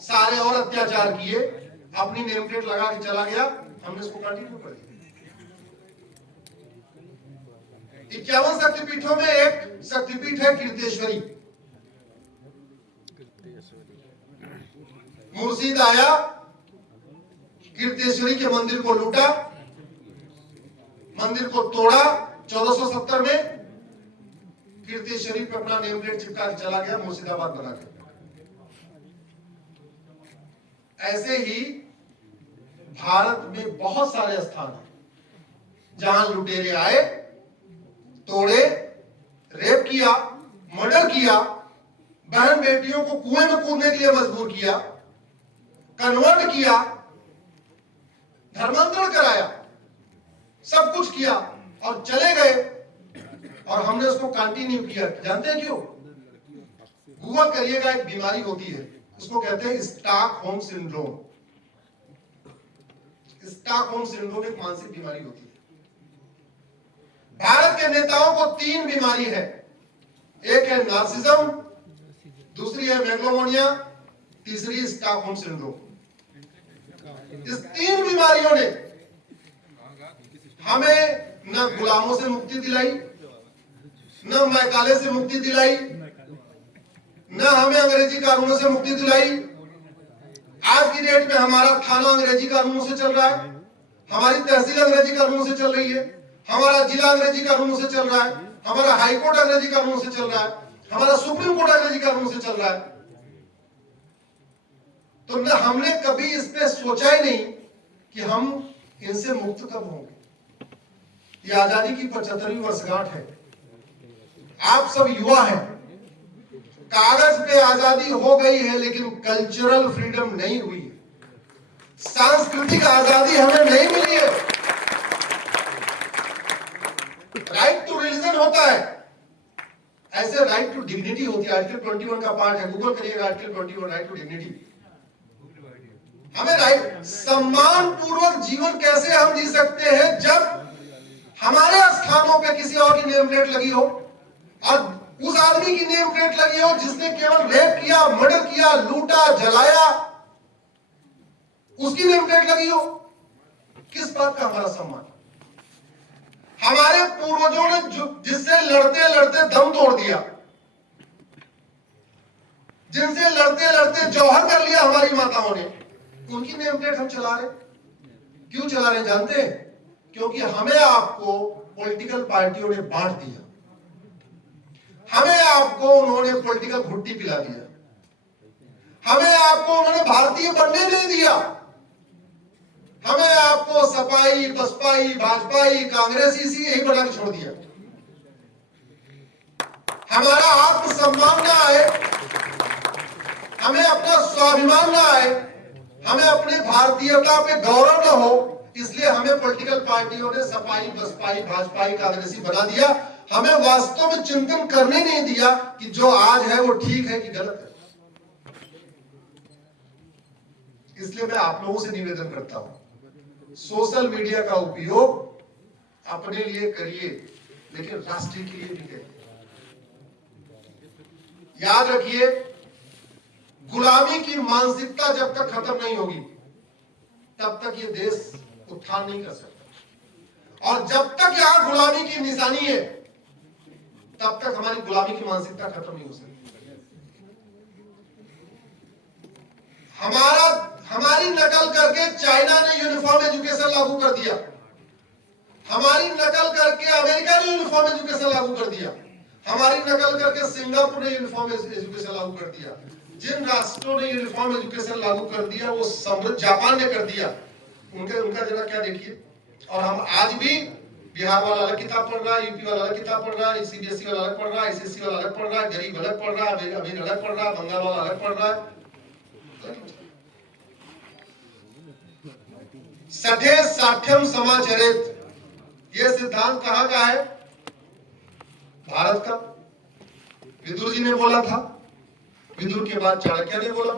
सारे और अत्याचार किए, अपनी नेम प्लेट लगा के चला गया, हमने इसको कंटिन्यू कर दिया। 51 शक्तिपीठों में एक शक्तिपीठ है कीर्तेश्वरी। मुर्शिद आया, कीर्तेश्वरी के मंदिर को लूटा, मंदिर को तोड़ा 1470 में, कीर्तेश्वरी पे अपना नेम प्लेट चिपका के चला गया, मुर्शिदाबाद बना के। ऐसे ही भारत में बहुत सारे स्थान हैं जहां लुटेरे आए, तोड़े, रेप किया, मर्डर किया, बहन बेटियों को कुएं में कूदने के लिए मजबूर किया, कन्वर्ट किया, धर्मांतरण कराया, सब कुछ किया और चले गए। और हमने उसको कंटिन्यू किया। जानते हैं क्यों? गूगल करिएगा, एक बीमारी होती है, उसको कहते हैं स्टॉकहोम सिंड्रोम। स्टॉकहोम सिंड्रोम एक मानसिक बीमारी होती है। भारत के नेताओं को 3 बीमारी है, एक है नार्सिज्म, दूसरी है मेगलोमोनिया, तीसरी स्टॉकहोम सिंड्रोम। इस 3 बीमारियों ने हमें न गुलामों से मुक्ति दिलाई, न मैकाले से मुक्ति दिलाई, न हमें अंग्रेजी कानूनों से मुक्ति दिलाई। आज की डेट में हमारा थाना अंग्रेजी कानूनों से चल रहा है, हमारी तहसील अंग्रेजी कानूनों से चल रही है, हमारा जिला अंग्रेजी कानूनों से चल रहा है, हमारा हाई कोर्ट अंग्रेजी कानूनों से चल रहा है, हमारा सुप्रीम कोर्ट अंग्रेजी कानूनों से चल रहा है। तो न हमने कभी इस पे सोचा ही नहीं कि हम इनसे मुक्त कब होंगे। ये आजादी की 75वीं वर्षगांठ है, आप सब युवा हैं। कागज पे आजादी हो गई है लेकिन कल्चरल फ्रीडम नहीं हुई है, सांस्कृतिक आजादी हमें नहीं मिली है। राइट टू रिलीजन होता है, ऐसे राइट टू डिग्निटी होती है। आर्टिकल 21 का पार्ट है, गूगल करिएगा आर्टिकल 21 राइट टू डिग्निटी। हमें राइट सम्मान पूर्वक जीवन कैसे हम जी सकते हैं जब हमारे स्थानों पे किसी और की नेम प्लेट लगी हो और उस आदमी की नेम प्लेट लगी हो जिसने केवल रेप किया, मर्डर किया, लूटा, जलाया, उसकी नेम प्लेट लगी हो। किस बात का हमारा सम्मान? हमारे पूर्वजों ने जिससे लड़ते लड़ते दम तोड़ दिया, जिनसे लड़ते लड़ते जौहर कर लिया हमारी माताओं ने, उनकी नेम प्लेट हम चला रहे। क्यों चला रहे जानते हैं? क्योंकि हमें आपको पॉलिटिकल पार्टियों ने बांट दिया, हमें आपको उन्होंने पॉलिटिकल भुट्टी पिला दिया, हमें आपको उन्होंने भारतीय बनने नहीं दिया, हमें आपको सपाई, बसपाई, भाजपाई, कांग्रेसी सी यही बना के छोड़ दिया। हमारा आत्मसम्मान ना आए, हमें अपना स्वाभिमान ना आए, हमें अपने भारतीयता पे गौरव ना हो, इसलिए हमें पॉलिटिकल पार्टियों ने सपाई, बसपाई, भाजपाई, कांग्रेसी बना दिया। हमें वास्तव में चिंतन करने नहीं दिया कि जो आज है वो ठीक है कि गलत है। इसलिए मैं आप लोगों से निवेदन करता हूं, सोशल मीडिया का उपयोग अपने लिए करिए, लेकिन राष्ट्र के लिए भी करिए। याद रखिए, गुलामी की मानसिकता जब तक खत्म नहीं होगी तब तक ये देश उत्थान नहीं कर सकता, और जब तक यहां गुलामी की निशानी है तब तक हमारी गुलामी की मानसिकता खत्म नहीं हो सकती। हमारी नकल करके चाइना ने यूनिफॉर्म एजुकेशन लागू कर दिया, हमारी नकल करके अमेरिका ने यूनिफॉर्म एजुकेशन लागू कर दिया, हमारी नकल करके सिंगापुर ने यूनिफॉर्म एजुकेशन लागू कर दिया। जिन राष्ट्रों ने यूनिफॉर्म एजुकेशन लागू कर दिया वो समृद्ध जापान ने कर दिया, उनका जरा क्या देखिए। और हम आज भी बिहार वाला अलग किताब पढ़ रहा है, यूपी वाला अलग किताब पढ़ रहा है, सीबीएसई वाला अलग पढ़ रहा है, एसएससी वाला अलग पढ़ रहा है, गरीब अलग पढ़ रहा है, अमीर अलग पढ़ रहा है, बंगाल वाला अलग पढ़ रहा है। सठे साठ्यम समाचरित, यह सिद्धांत कहां का है? भारत का। विदुर जी ने बोला था, विदुर के बाद चाणक्य ने बोला।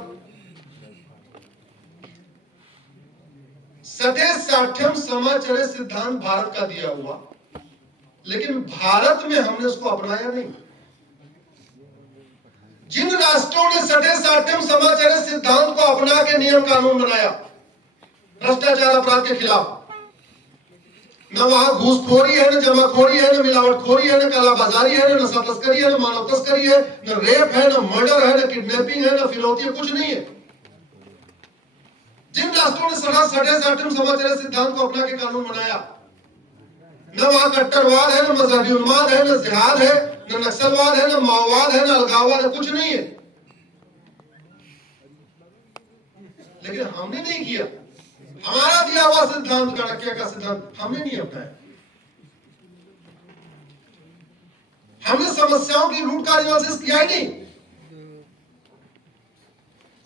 सठे साठ्यम समाचरित सिद्धांत भारत का दिया हुआ, लेकिन भारत में हमने उसको अपनाया नहीं। जिन राष्ट्रों ने सठे साठ्यम समाचरित सिद्धांत को अपना के नियम कानून बनाया भ्रष्टाचार अपराध के खिलाफ, न वहां घूसखोरी है, न जमाखोरी है, न मिलावटखोरी है, न कालाबाजारी है, न नशा तस्करी है, न मानव तस्करी है, न रेप है, न मर्डर है, न किडनैपिंग है, न फिरौती है, कुछ नहीं है। जिन राष्ट्रों ने सठे साठ्यम समाचरित सिद्धांत को अपना के कानून बनाया, न वहां कट्टरवाद है, न मजहबी उन्माद है, न जिहाद है, न नक्सलवाद है, न माओवाद है, न अलगाववाद है, कुछ नहीं है। लेकिन हमने नहीं किया। हमारा दिया हुआ सिद्धांत, चाणक्य का सिद्धांत, हमने नहीं अपनाया। हमने समस्याओं की रूट का एनालिसिस किया ही नहीं।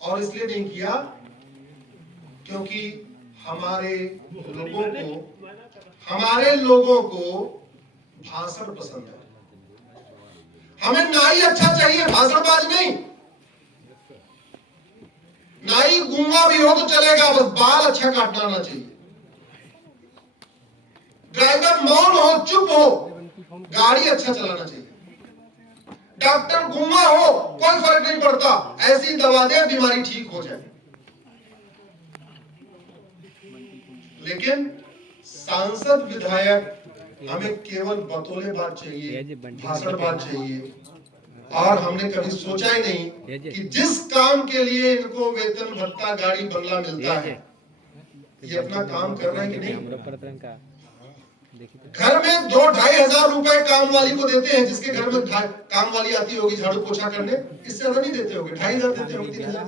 और इसलिए नहीं किया क्योंकि हमारे लोगों को भाषण पसंद है। हमें नाई अच्छा चाहिए, भाषणबाज नहीं। नाई गूंगा भी हो तो चलेगा, बस बाल अच्छा काटना आना चाहिए। ड्राइवर मौन हो, चुप हो, गाड़ी अच्छा चलाना चाहिए। डॉक्टर गूंगा हो, कोई फर्क नहीं पड़ता, ऐसी दवा दे बीमारी ठीक हो जाए। लेकिन सांसद विधायक हमें केवल बतौलेबाज चाहिए, भाषणबाज चाहिए। और हमने कभी सोचा ही नहीं कि जिस काम के लिए इनको वेतन भत्ता गाड़ी बंगला मिलता है, ये अपना काम कर रहे हैं कि नहीं? घर में 2-2.5 हजार रुपए काम वाली को देते हैं, जिसके घर में काम वाली आती होगी झाड़ू पोछा करने, इससे ज्यादा नहीं देते होंगे, 2.5 हजार देते होंगे, 3 हजार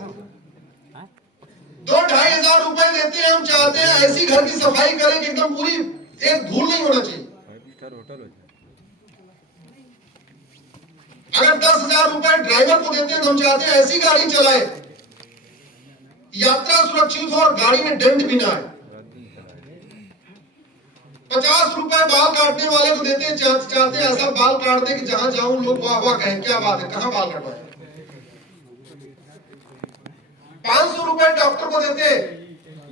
2-2.5 हजार रुपए देते हैं। हम चाहते हैं ऐसी घर की सफाई करें कि एकदम पूरी एक धूल नहीं होना चाहिए। अगर 10,000 रुपए ड्राइवर को देते हैं तो हम चाहते हैं ऐसी गाड़ी चलाए, यात्रा सुरक्षित हो और गाड़ी में डेंट भी ना आए। 50 रुपए बाल काटने वाले को देते, चाहते ऐसा बाल काट दे कि जहां जाऊं लोग वाह वाह कहें, क्या बात है, कहां बाल कटवाए। 500 रुपए डॉक्टर को देते,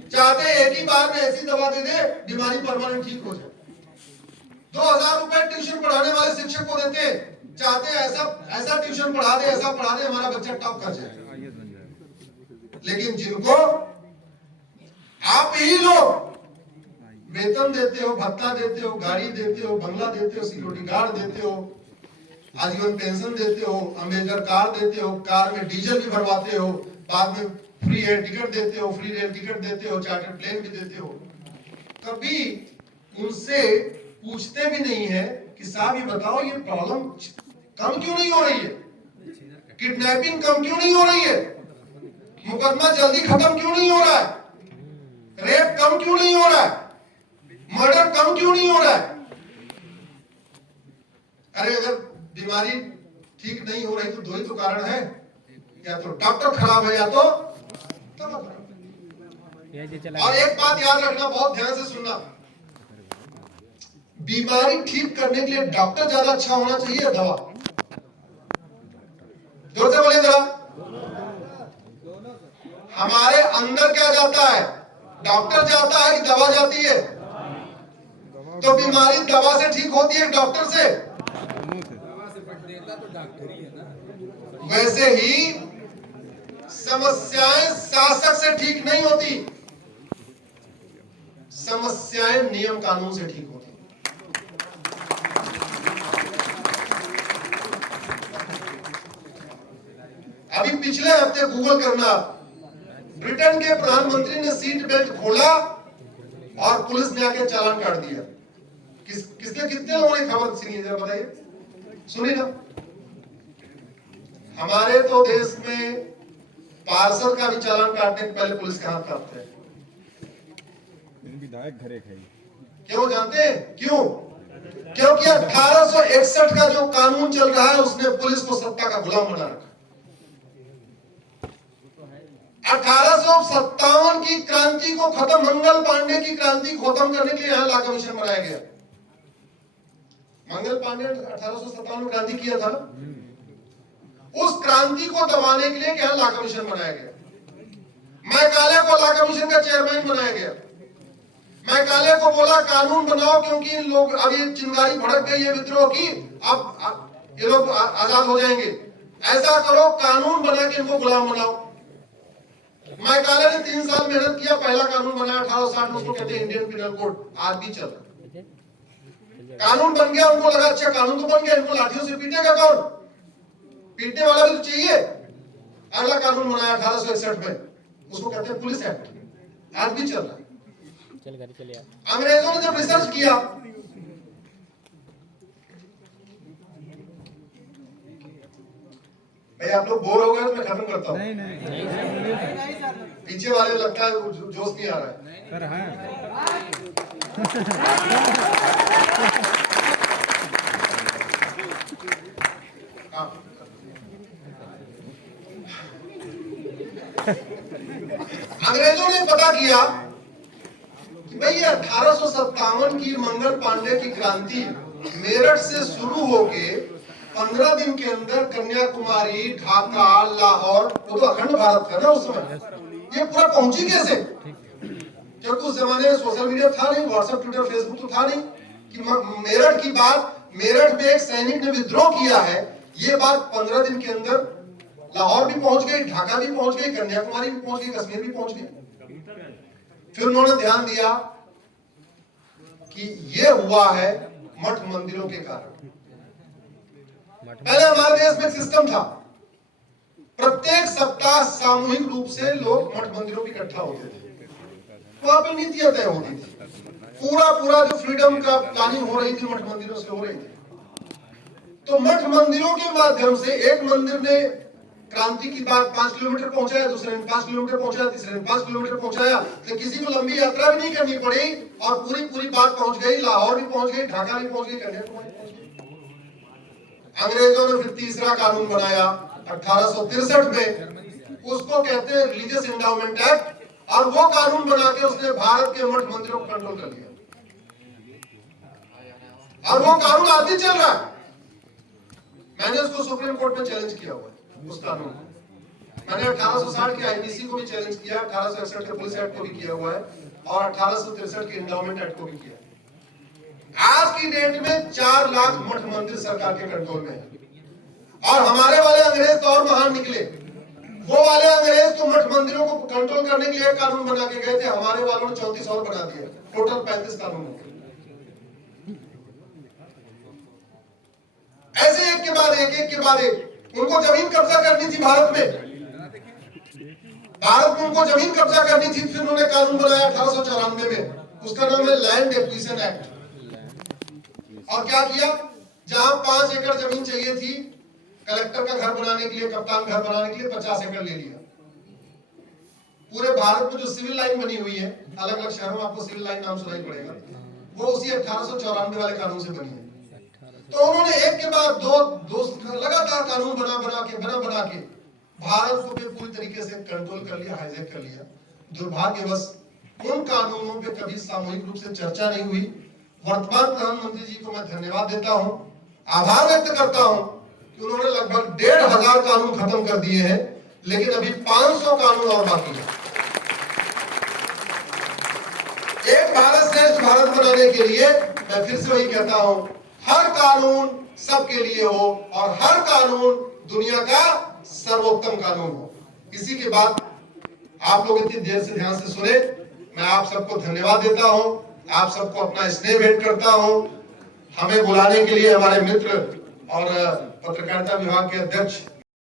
चाहते एक ही बार में ऐसी दवा दे दे बीमारी परमानेंट ठीक हो जाए। 2000 रुपए ट्यूशन पढ़ाने वाले शिक्षक को देते, चाहते ऐसा ट्यूशन पढ़ा दे, ऐसा पढ़ा दे हमारा बच्चा टॉप कर जाए। लेकिन जिनको आप ही लोग वेतन देते हो, भत्ता देते हो, गाड़ी देते हो, बंगला देते हो, सिक्योरिटी गार्ड देते हो, आजीवन पेंशन देते हो, अम्बेडकर कार देते हो, कार में डीजल भी भरवाते हो, बाद में फ्री एयर टिकट देते हो, फ्री रेल टिकट देते हो, चार्टर प्लेन भी देते हो, कभी उनसे पूछते भी नहीं है कि साहब ये बताओ ये प्रॉब्लम कम क्यों नहीं हो रही है, किडनैपिंग कम क्यों नहीं हो रही है, मुकदमा जल्दी खत्म क्यों नहीं हो रहा है, रेप कम क्यों नहीं हो रहा है, मर्डर कम क्यों नहीं हो रहा है। अरे अगर बीमारी ठीक नहीं हो रही तो दो ही तो कारण है, या तो डॉक्टर खराब है या तो दवा खराब। और एक बात याद रखना, बहुत ध्यान से सुनना, बीमारी ठीक करने के लिए डॉक्टर ज्यादा अच्छा होना चाहिए या दवा? जोर से बोलिए जरा। हमारे अंदर क्या जाता है, डॉक्टर जाता है कि दवा जाती है? तो बीमारी दवा से ठीक होती है डॉक्टर से? वैसे ही समस्याएं शासक से ठीक नहीं होती, समस्याएं नियम कानून से ठीक होती। अभी पिछले हफ्ते गूगल करना, ब्रिटेन के प्रधानमंत्री ने सीट बेल्ट खोला और पुलिस ने आके चालान काट दिया। किसने, कितने लोगों ने खबर सुनी है, बताइए, सुनी ना? हमारे तो देश में पार्सल का भी चालान काटने के पहले पुलिस के हाथ काटते हैं। विधायक घरे खाई क्यों जानते हैं? क्यों? क्योंकि 1861 का जो कानून चल रहा है उसने पुलिस को सत्ता का गुलाम बना रखा। 1857 की क्रांति को खत्म, मंगल पांडे की क्रांति को खत्म करने के लिए यहाँ ला कमीशन बनाया गया। मंगल पांडे 1857 में क्रांति किया था, उस क्रांति को दबाने के लिए यहाँ ला कमीशन बनाया गया। मैकाले को ला कमीशन का चेयरमैन बनाया गया। मैकाले को बोला कानून बनाओ क्योंकि लोग, अब ये चिंगारी भड़क गई है विद्रोह की, अब ये लोग आजाद हो जाएंगे, ऐसा करो कानून बना के इनको गुलाम बनाओ। मैकाले ने 3 साल मेहनत किया, पहला कानून बनाया 1860 में, उसको कहते हैं इंडियन पिनल कोड, आज भी चल रहा। कानून बन गया, उनको लगा अच्छा कानून तो बन गया, इनको लाठियों से पीटेगा कौन, पीटने वाला भी तो चाहिए। अगला कानून बनाया 1861 में, उसको कहते हैं पुलिस एक्ट, आज भी चल रहा है। अंग्रेजों ने जब रिसर्च किया, भाई आप लोग बोर हो गए तो मैं खत्म करता हूँ। पीछे वाले लगता है जोश नहीं आ रहा है सर। हाँ अंग्रेजों ने पता किया कि भाई 1857 की मंगल पांडे की क्रांति मेरठ से शुरू होके 15 दिन के अंदर कन्याकुमारी, ढाका, लाहौर, वो तो अखंड भारत का ना उस समय, ये पूरा पहुंची कैसे? क्योंकि उस जमाने में सोशल मीडिया था नहीं, व्हाट्सएप, ट्विटर, फेसबुक तो था नहीं कि मेरठ की बात, मेरठ में एक सैनिक ने विद्रोह किया है, ये बात 15 दिन के अंदर लाहौर भी पहुंच गई, ढाका भी पहुंच गई, कन्याकुमारी भी पहुंच गई, कश्मीर भी पहुंच गई। फिर उन्होंने ध्यान दिया कि ये हुआ है मठ मंदिरों के कारण। पहले हमारे देश में सिस्टम था, प्रत्येक सप्ताह सामूहिक रूप से लोग मठ मंदिरों में इकट्ठा होते थे, वहां पे नीतियां तय होती थी, पूरा जो फ्रीडम का प्लानिंग हो रही थी मठ मंदिरों से हो रही थी। तो मठ मंदिरों के माध्यम से एक मंदिर ने क्रांति की बात 5 किलोमीटर पहुंचाया, दूसरे ने 5 किलोमीटर पहुंचाया, तीसरे ने 5 किलोमीटर पहुंचाया, तो किसी को लंबी यात्रा भी नहीं करनी पड़ी और पूरी बात पहुंच गई, लाहौर भी पहुंच गई, ढाका भी पहुंच गई, कन्याकुमारी पहुंच गई। अंग्रेजों ने फिर तीसरा कानून बनाया 1863 में, उसको कहते हैं रिलीजियस एंडाउमेंट एक्ट, और वो कानून बना के उसने भारत के मठ मंदिरों को कंट्रोल कर लिया। और वो कानून आज भी चल रहा है। मैंने उसको सुप्रीम कोर्ट में चैलेंज किया हुआ है उस कानून को। मैंने 1860 के आईपीसी को भी चैलेंज किया, 1861 के पुलिस एक्ट को भी किया हुआ है और 1863 के एंडाउमेंट एक्ट को भी किया। आज की डेट में 4 लाख मठ मंदिर सरकार के कंट्रोल में है और हमारे वाले अंग्रेज तो और महान निकले। वो वाले अंग्रेज तो मठ मंदिरों को कंट्रोल करने के लिए एक कानून बना के गए थे, हमारे वालों ने 34 और बना दिया, टोटल 35 कानून। ऐसे एक के बाद एक उनको जमीन कब्जा करनी थी भारत में उनको जमीन कब्जा करनी थी। फिर उन्होंने कानून बनाया 1894 में, उसका नाम है लैंड एक्विजिशन एक्ट। और क्या किया, जहां 5 एकड़ जमीन चाहिए थी कलेक्टर का घर बनाने के लिए, कप्तान घर बनाने के लिए 50 एकड़ ले लिया। पूरे भारत में जो सिविल लाइन बनी हुई है, अलग अलग शहरों में आपको सिविल लाइन नाम सुनाई पड़ेगा, वो उसी 1894 वाले कानून से बनी है। तो उन्होंने एक के बाद दो लगातार कानून बना के भारत को भी पूरी तरीके से कंट्रोल कर लिया, हाईजैक कर लिया। दुर्भाग्यवश उन कानूनों पे कभी सामूहिक रूप से चर्चा नहीं हुई। वर्तमान प्रधानमंत्री जी को मैं धन्यवाद देता हूं, आभार व्यक्त करता हूं कि उन्होंने लगभग 1500 कानून खत्म कर दिए हैं, लेकिन अभी 500 कानून और बाकी है। एक भारत श्रेष्ठ भारत बनाने के लिए मैं फिर से वही कहता हूं, हर कानून सबके लिए हो और हर कानून दुनिया का सर्वोत्तम कानून हो। इसी के बाद आप लोग इतनी देर से ध्यान से सुने, मैं आप सबको धन्यवाद देता हूं, आप सबको अपना स्नेह भेंट करता हूं। हमें बुलाने के लिए हमारे मित्र और पत्रकारिता विभाग के अध्यक्ष